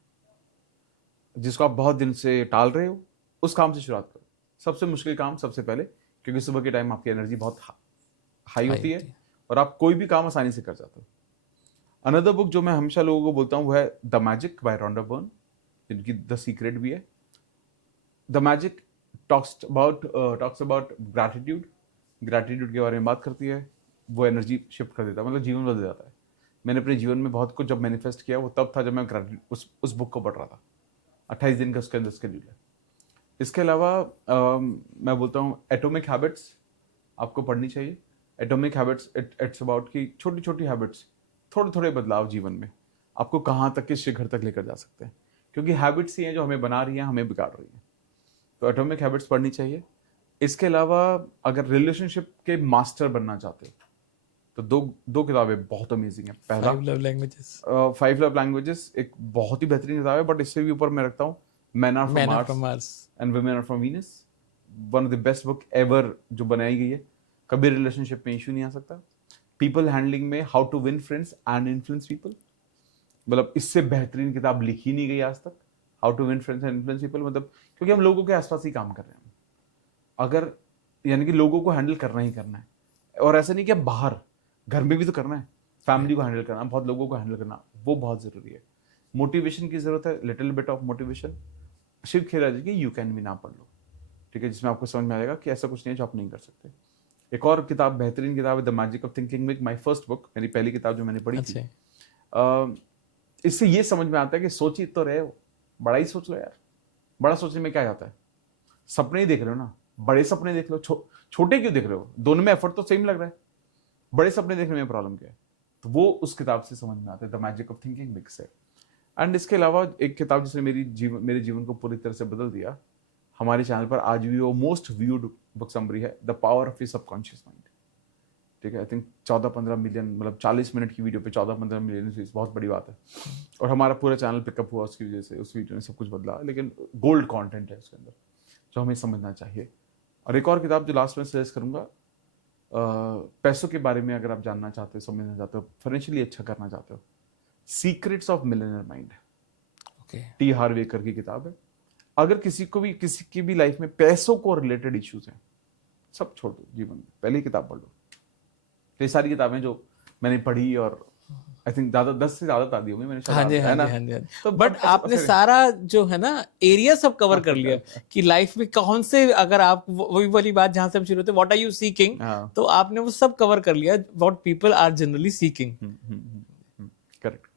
जिसको आप बहुत दिन से टाल रहे हो, उस काम से शुरुआत करो। सबसे मुश्किल काम सबसे पहले, क्योंकि सुबह के टाइम आपकी एनर्जी बहुत हाई होती है और आप कोई भी काम आसानी से कर जाते हो। अनदर बुक जो मैं हमेशा लोगों को बोलता हूँ वो है the magic by Rhonda Byrne, जिनकी द सीक्रेट भी है। The magic talks about gratitude के बारे में बात करती है। वो एनर्जी शिफ्ट कर देता है, मतलब जीवन बदल जाता है। मैंने अपने जीवन में बहुत कुछ जब मैनिफेस्ट किया वो तब था जब मैं उस बुक को पढ़ रहा था। 28 दिन का उसके अंदर स्केड्यूल है। इसके अलावा मैं बोलता हूँ एटॉमिक हैबिट्स आपको पढ़नी चाहिए। एटॉमिक हैबिट्स इट्स अबाउट कि छोटी छोटी हैबिट्स, थोड़े थोड़े बदलाव जीवन में आपको कहाँ तक, किस शिखर तक लेकर जा सकते हैं, क्योंकि हैबिट्स ही हैं जो हमें बना रही हैं, हमें बिगाड़ रही हैं। तो एटॉमिक हैबिट्स पढ़नी चाहिए। इसके अलावा अगर रिलेशनशिप के मास्टर बनना चाहते हो तो दो किताबें बहुत अमेजिंग है। पहला 5 लव लैंग्वेजेस एक बहुत ही बेहतरीन किताब है, बट इससे भी ऊपर मैं रखता हूँ man are from Mars and women are from Venus. One of the best book ever जो बनाई गई है। कभी रिलेशनशिप में इशू नहीं आ सकता। पीपल हैंडलिंग में how to win friends and influence people, मतलब इससे बेहतरीन किताब लिखी नहीं गई आज तक। How to win friends and influence people, मतलब क्योंकि हम लोगों के आसपास ही काम कर रहे हैं, अगर यानी कि लोगों को हैंडल करना ही करना है। और ऐसा नहीं कि बाहर घर में भी तो करना है, फैमिली को हैंडल करना, बहुत लोगों को हैंडल करना, वो बहुत जरूरी है। मोटिवेशन की जरूरत है, little bit of motivation. Shiv Khera ji की यू कैन भी ना पढ़ लो, ठीक है, जिसमें आपको समझ में आएगा कि ऐसा कुछ नहीं है जो आप नहीं कर सकते। एक और किताब बेहतरीन किताब है the magic of thinking big, my first book, मेरी पहली किताब जो मैंने पढ़ी थी। इससे ये समझ में आता है कि सोच ही तो रहे हो, बड़ा ही सोच लो यार। बड़ा सोचने में क्या जाता है, सपने ही देख रहे हो ना, बड़े सपने देख लो, छोटे क्यों देख रहे हो, दोनों में एफर्ट तो सेम लग रहा है, बड़े सपने देखने में प्रॉब्लम क्या है। तो वो उस किताब से समझ में आता है, the magic of thinking big से। एंड इसके अलावा एक किताब जिसने मेरे जीवन को पूरी तरह से बदल दिया, हमारे चैनल पर आज भी वो मोस्ट व्यूड बुक समरी है, the power of your subconscious mind, ठीक है। आई थिंक 14-15 मिलियन, मतलब 40 मिनट की वीडियो पे 14-15 मिलियन व्यूज, बहुत बड़ी बात है। और हमारा पूरा चैनल पिकअप हुआ उसकी वजह से, उस वीडियो ने सब कुछ बदला। लेकिन गोल्ड कंटेंट है उसके अंदर जो हमें समझना चाहिए। और एक और किताब जो लास्ट में सजेस्ट करूंगा, पैसों के बारे में अगर आप जानना चाहते हो, समझना चाहते हो, फाइनेंशियली अच्छा करना चाहते हो, secrets of millionaire mind, T Harv Eker की किताब है। अगर किसी की भी लाइफ में पैसों को रिलेटेड इश्यूज हैं, सब छोड़ दो जीवन में, पहली किताब पढ़ लो। तो ये सारी किताबें जो मैंने पढ़ी, और आई थिंक 10 से ज्यादा तादी होंगी मैंने, हाँ जी। तो बट आपने सारा जो है ना एरिया सब कवर कर लिया कि लाइफ में कौन से, अगर आप वही वाली बात जहां से हम शुरू होते, व्हाट आर यू सीकिंग, तो आपने वो सब कवर कर लिया, what people are generally seeking. Correct.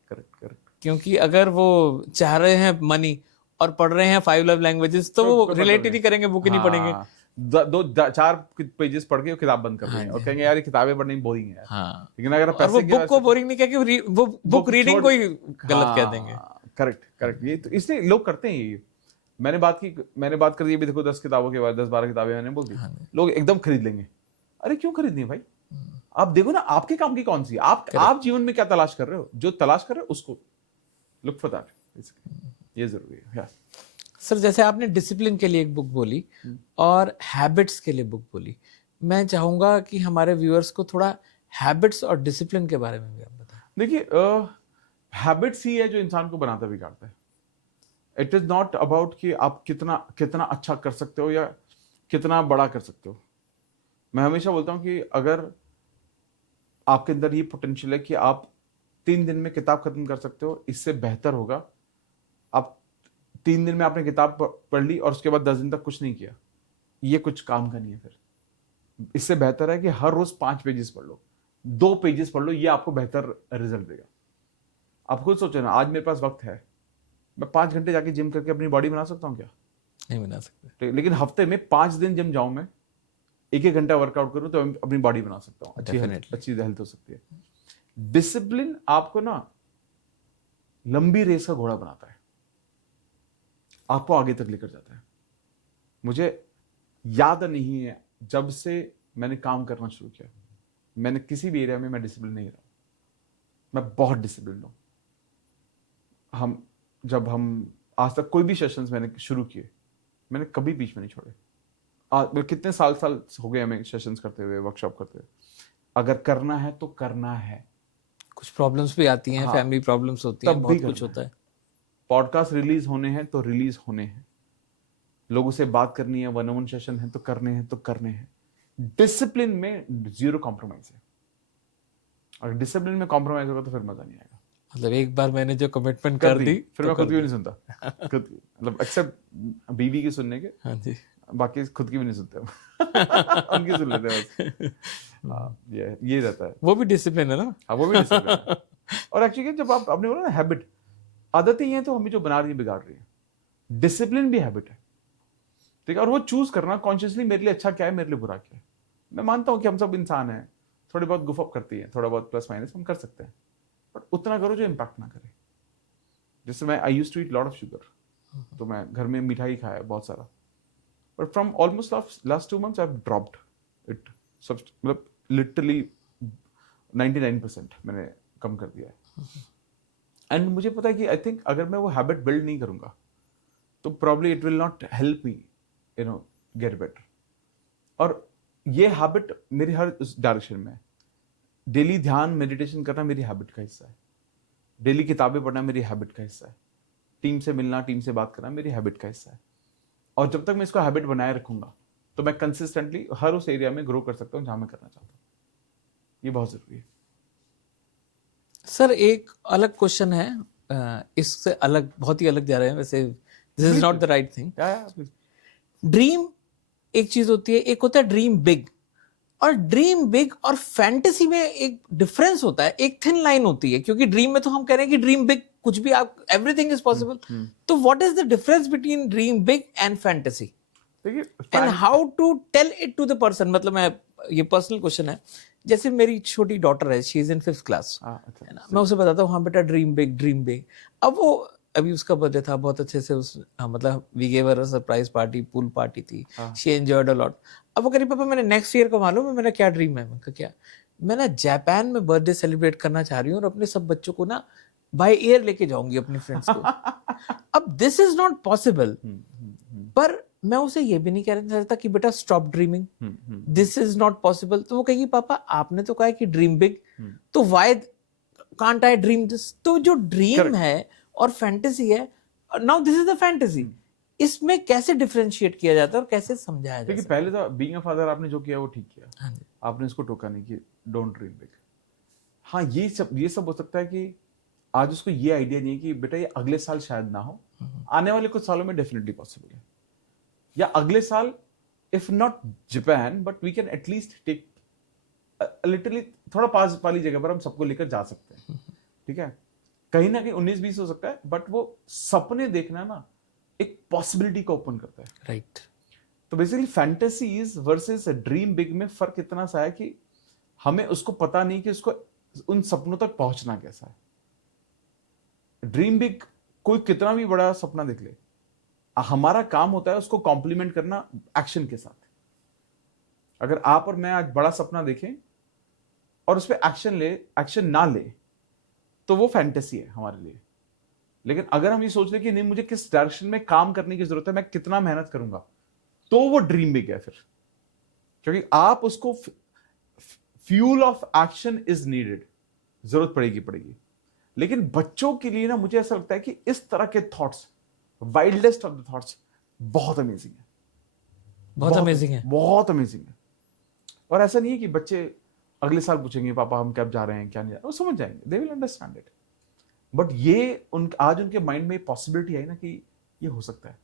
क्योंकि अगर वो चाह रहे हैं मनी और पढ़ रहे हैं 5 लव लैंग्वेजेस, तो वो रिलेट ही नहीं करेंगे, बुक ही नहीं पढ़ेंगे। 2-4 पेजेस पढ़ के किताब बंद कर देंगे और कहेंगे यार ये किताबें पढ़नी बोरिंग है। हाँ। लेकिन अगर और वो बुक को बोरिंग नहीं कहेंगे, वो बुक रीडिंग को ही गलत कह देंगे। करेक्ट। ये तो इसलिए लोग करते हैं ये। मैंने बात कर दी अभी, देखो 10 किताबों के बाद 10-12 किताबें मैंने बोल दी, हाँ जी। लोग एकदम खरीद लेंगे। अरे क्यों खरीदनी है भाई? आप देखो ना आपके काम की कौन सी है, आप जीवन में क्या तलाश कर रहे हो, जो तलाश कर रहे हो उसको लुक फॉर दैट, ये जरूरी है। yeah. सर जैसे आपने डिसिप्लिन के लिए एक बुक बोली और हैबिट्स के लिए बुक बोली, मैं चाहूंगा कि हमारे व्यूअर्स को थोड़ा हैबिट्स और डिसिप्लिन के बारे में भी आप बताएं। देखिए, हैबिट्स ही है जो इंसान को बनाता बिगाड़ता है। इट इज नॉट अबाउट कि आप कितना कितना अच्छा कर सकते हो या कितना बड़ा कर सकते हो। मैं हमेशा बोलता हूं कि अगर आपके अंदर ये पोटेंशियल है कि आप 3 दिन में किताब खत्म कर सकते हो, इससे बेहतर होगा आप 3 दिन में आपने किताब पढ़ ली और उसके बाद 10 दिन तक कुछ नहीं किया। ये कुछ काम का नहीं है। फिर इससे बेहतर है कि हर रोज 5 पेजेस पढ़ लो, 2 पेजेस पढ़ लो, ये आपको बेहतर रिजल्ट देगा। आप खुद सोचो ना, आज मेरे पास वक्त है, मैं 5 घंटे जाके जिम करके अपनी बॉडी बना सकता हूँ क्या? नहीं बना सकते। लेकिन हफ्ते में 5 दिन जिम जाऊं, मैं 1-1 घंटा वर्कआउट करूं तो अपनी बॉडी बना सकता हूँ, अच्छी हेल्थ हो सकती है। डिसिप्लिन आपको ना लंबी रेस का घोड़ा बनाता है, आपको आगे तक लेकर जाता है। मुझे याद नहीं है जब से मैंने काम करना शुरू किया, मैंने किसी भी एरिया में मैं डिसिप्लिन नहीं रहा। मैं बहुत डिसिप्लिन हूं। जब हम आज तक कोई भी सेशंस मैंने शुरू किए, मैंने कभी बीच में नहीं छोड़े। कितने साल हो गए हमें सेशंस करते हुए, वर्कशॉप करते हुए। अगर करना है तो करना है। कुछ प्रॉब्लम्स भी आती हैं, फैमिली प्रॉब्लम्स होती हैं, बहुत कुछ होता है। पॉडकास्ट रिलीज होने हैं तो रिलीज होने हैं, लोगों से बात करनी है, 1-on-1 सेशन है तो करने हैं तो करने हैं। डिसिप्लिन में 0 कॉम्प्रोमाइज है। अगर डिसिप्लिन में कॉम्प्रोमाइज होगा तो फिर मजा नहीं आएगा। मतलब एक बार मैंने जो कमिटमेंट कर दी फिर मैं खुद की भी नहीं सुनता। खुद की मतलब एक्सेप्ट बीवी की सुनने के, हाँ जी, बाकी खुद की भी नहीं सुनते हम। उनकी सुन लेते हैं बस। हाँ, ये रहता है। वो भी डिसिप्लिन है ना। हाँ, वो भी डिसिप्लिन है। और एक्चुअली जब आपने बोला ना हैबिट, आदतें हैं तो हमें जो बना रही है बिगाड़ रही है। डिसिप्लिन भी हैबिट है, ठीक है। और वो चूज करना कॉन्शियसली, मेरे लिए अच्छा क्या है, मेरे लिए बुरा क्या है। मैं मानता हूं कि हम सब इंसान हैं, थोड़ी बहुत गुफअप करती है, थोड़ा बहुत प्लस माइनस हम कर सकते हैं, बट उतना करो जो इम्पैक्ट ना करे। जैसे मैं I used to eat lot of sugar, तो मैं घर में मिठाई खाया बहुत सारा, but from almost last 2 months I have dropped it. सब मतलब लिटरली 99% मैंने कम कर दिया है। एंड मुझे पता है कि आई थिंक अगर मैं वो हैबिट बिल्ड नहीं करूंगा तो probably it will not help me get better. और ये हैबिट मेरी हर उस डायरेक्शन में है। डेली ध्यान मेडिटेशन करना मेरी हैबिट का हिस्सा है, डेली किताबें पढ़ना मेरी हैबिट का हिस्सा है, टीम से मिलना, टीम से बात करना मेरी हैबिट का हिस्सा है। और जब तक मैं इसको हैबिट बनाए रखूंगा तो मैं कंसिस्टेंटली हर उस एरिया में ग्रो कर सकता हूं जहां मैं करना चाहता हूं। ये बहुत जरूरी है। सर एक अलग क्वेश्चन है, इससे अलग, बहुत ही अलग जा रहे हैं वैसे, this is not the right thing. Dream एक चीज होती है, एक होता है ड्रीम बिग, और ड्रीम बिग और फैंटेसी में एक डिफरेंस होता है, एक थिन लाइन होती है, क्योंकि ड्रीम में तो हम कह रहे हैं कि ड्रीम बिग, कुछ भी आप, एवरीथिंग इज पॉसिबल। तो what is the difference between dream big and fantasy, and how to tell it to the person? मतलब मैं, ये पर्सनल क्वेश्चन है। जैसे मेरी छोटी डॉटर है, she is in 5th class, है ना, मैं उसे बताता हूँ हाँ बेटा ड्रीम बिग, ड्रीम बिग। अब वो, अभी उसका बर्थडे था, बहुत अच्छे से मतलब we gave her a surprise party, pool party थी, शी एंजॉयड अ लॉट। अब वो कह रही पापा मैंने नेक्स्ट ईयर का मालूम है मेरा क्या ड्रीम है। मैं कहा क्या? मैं ना जापान में बर्थडे सेलिब्रेट करना चाह रही हूँ और अपने सब बच्चों को ना बाय एयर लेके जाऊंगी, अपने फ्रेंड्स को। अब दिस इज नॉट पॉसिबल, पर मैं उसे ये भी नहीं कहना चाहता कि बेटा stop dreaming, this is not possible. तो वो कहेगी पापा आपने तो कहा कि ड्रीम बिग, तो why can't I dream this? तो जो ड्रीम है और फैंटेसी है, now this is the fantasy, इसमें कैसे डिफरेंशिएट किया जाता है और कैसे समझाया जाता है? देखिए, पहले तो बीइंग अ फादर आपने जो किया वो ठीक किया, आपने इसको टोका नहीं कि डोंट ड्रीम बिग। हाँ, ये सब हो सकता है कि आज उसको ये आइडिया नहीं है कि बेटा ये अगले साल शायद ना हो, आने वाले कुछ सालों में डेफिनेटली पॉसिबल है, या अगले साल if not Japan but we can at least take literally थोड़ा पास वाली जगह पर हम सबको लेकर जा सकते हैं, ठीक है। कहीं ना कहीं 19-20 हो सकता है, बट वो सपने देखना ना एक पॉसिबिलिटी को ओपन करता है, राइट। तो basically fantasies versus dream big में फर्क इतना सा है कि हमें उसको पता नहीं कि उसको उन सपनों तक पहुंचना कैसा है। ड्रीम बिग कोई कितना भी बड़ा सपना देख ले, हमारा काम होता है उसको कॉम्प्लीमेंट करना एक्शन के साथ। अगर आप और मैं आज बड़ा सपना देखें और उस पर एक्शन ना ले, तो वो फैंटेसी है हमारे लिए। लेकिन अगर हम ये सोच रहे कि नहीं, मुझे किस डायरेक्शन में काम करने की जरूरत है, मैं कितना मेहनत करूंगा, तो वो ड्रीम बिग है फिर। क्योंकि आप उसको fuel of action is needed, जरूरत पड़ेगी। लेकिन बच्चों के लिए ना, मुझे ऐसा लगता है कि इस तरह के thoughts, wildest of the thoughts, बहुत अमेजिंग है, बहुत अमेजिंग है, बहुत अमेजिंग है। और ऐसा नहीं है कि बच्चे अगले साल पूछेंगे पापा हम कब जा रहे हैं, क्या नहीं जा रहे, वो समझ जाएंगे, they will understand it. But ये आज उनके माइंड में पॉसिबिलिटी आई ना कि ये हो सकता है,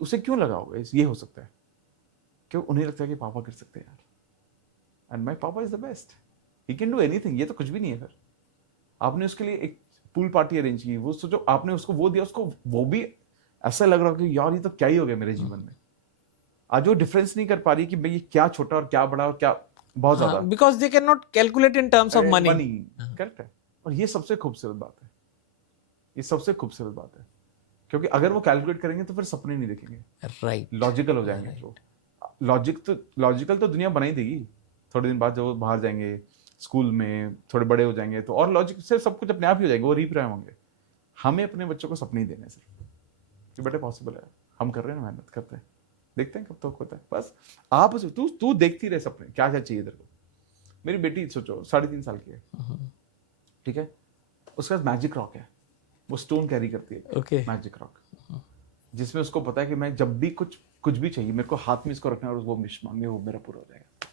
उसे क्यों लगा होगा ये हो सकता है, क्यों उन्हें लगता है कि पापा कर सकते हैं यार, एंड माई पापा is the best, he can do anything. ये तो कुछ भी नहीं है। फिर आपने उसके लिए एक पूल पार्टी अरेंज की, वो सोचो आपने उसको वो दिया, उसको वो भी ऐसा लग रहा कि यार ये तो क्या ही हो गया मेरे जीवन में। आज वो डिफरेंस नहीं कर पा रही कि भाई ये क्या छोटा और क्या बड़ा और क्या बहुत ज्यादा, because they can not calculate in terms of money. Correct है। और ये सबसे खूबसूरत बात है, ये सबसे खूबसूरत बात है, क्योंकि अगर वो कैलकुलेट करेंगे तो फिर सपने नहीं देखेंगे, राइट, लॉजिकल हो जाएंगे। वो लॉजिकल तो दुनिया बना ही देगी थोड़े दिन बाद, जब वो बाहर जाएंगे स्कूल में, थोड़े बड़े हो जाएंगे, तो और लॉजिक से सब कुछ अपने आप ही हो जाएंगे, वो रीप्राइम होंगे। हमें अपने बच्चों को सपने ही देने सिर्फ कि बेटा पॉसिबल है, हम कर रहे हैं, मेहनत करते हैं, देखते हैं कब तक होता है। बस आप तू देखती रहे सपने, क्या क्या चाहिए तेरे को। मेरी बेटी सोचो 3.5 साल की है, ठीक है, उसके पास मैजिक रॉक है, वो स्टोन कैरी करती है, ओके, मैजिक रॉक, जिसमें उसको पता है कि मैं जब भी कुछ भी चाहिए मेरे को हाथ में इसको रखना है और वो विश मांगे, वो मेरा पूरा हो जाएगा।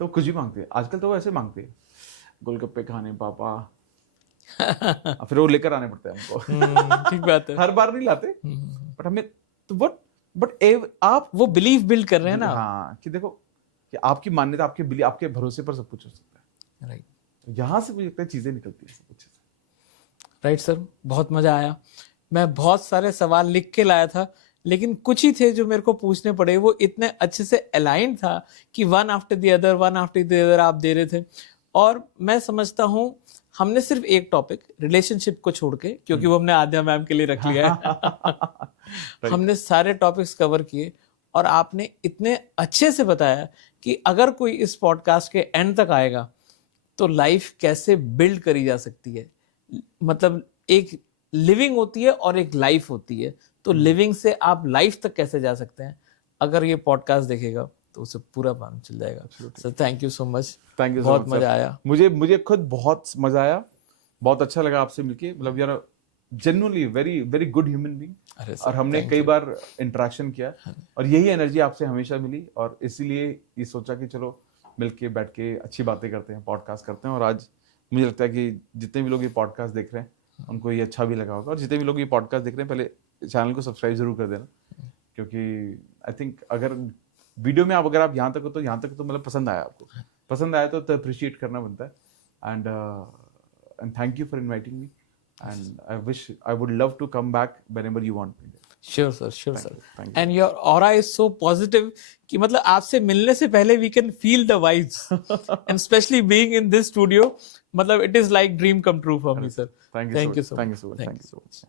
तो कुछ भी मांगते हैं आजकल, तो वो ऐसे मांगते हैं गोलगप्पे खाने पापा, फिर वो लेकर आने पड़ते हैं हमको। ठीक बात है, हर बार नहीं लाते, बट हमें तो बट आप वो बिलीव बिल्ड कर रहे हैं ना। हाँ, कि देखो कि आपकी मान्यता, आपके भरोसे पर सब कुछ हो सकता है। राइट, यहां से मुझे लगता है चीजें निकलती है सब कुछ। राइट सर, बहुत मजा आया। मैं बहुत सारे सवाल लिख के लाया था, लेकिन कुछ ही थे जो मेरे को पूछने पड़े। वो इतने अच्छे से अलाइन था कि वन आफ्टर द अदर आप दे रहे थे। और मैं समझता हूँ हमने सिर्फ एक टॉपिक रिलेशनशिप को छोड़ के, क्योंकि वो हमने आद्या मैम के लिए रख लिया है, हमने सारे टॉपिक्स कवर किए। और आपने इतने अच्छे से बताया कि अगर कोई इस पॉडकास्ट के एंड तक आएगा तो लाइफ कैसे बिल्ड करी जा सकती है। मतलब एक लिविंग होती है और एक लाइफ होती है, तो लिविंग से आप लाइफ तक कैसे जा सकते हैं, अगर ये पॉडकास्ट देखेगा तो उसे पूरा पता चल जाएगा। Sir thank you so much, thank you, बहुत मजा आया। मुझे खुद बहुत मजा आया, बहुत अच्छा लगा आपसे मिलके। मतलब यार genuinely very very good human being, और हमने कई बार इंटरेक्शन किया और यही एनर्जी आपसे हमेशा मिली, और इसीलिए ये सोचा कि चलो मिलके बैठ के अच्छी बातें करते हैं, पॉडकास्ट करते हैं। और आज मुझे लगता है कि जितने भी लोग ये पॉडकास्ट देख रहे हैं उनको ये अच्छा भी लगा होगा, और जितने भी लोग ये पॉडकास्ट देख रहे हैं पहले चैनल को सब्सक्राइब जरूर कर देना, क्योंकि आई थिंक अगर वीडियो में अगर आप यहाँ तक हो तो मतलब पसंद आया, आपको पसंद आया तो अप्रिशिएट करना बनता है। And thank you for inviting me, and I would love to come back whenever you want me. Sure sir, and your aura is so positive कि मतलब आपसे मिलने से पहले we can feel the vibes, and specially being in this studio, मतलब it is like dream come true for me sir. Thank you so much. Thank you so much.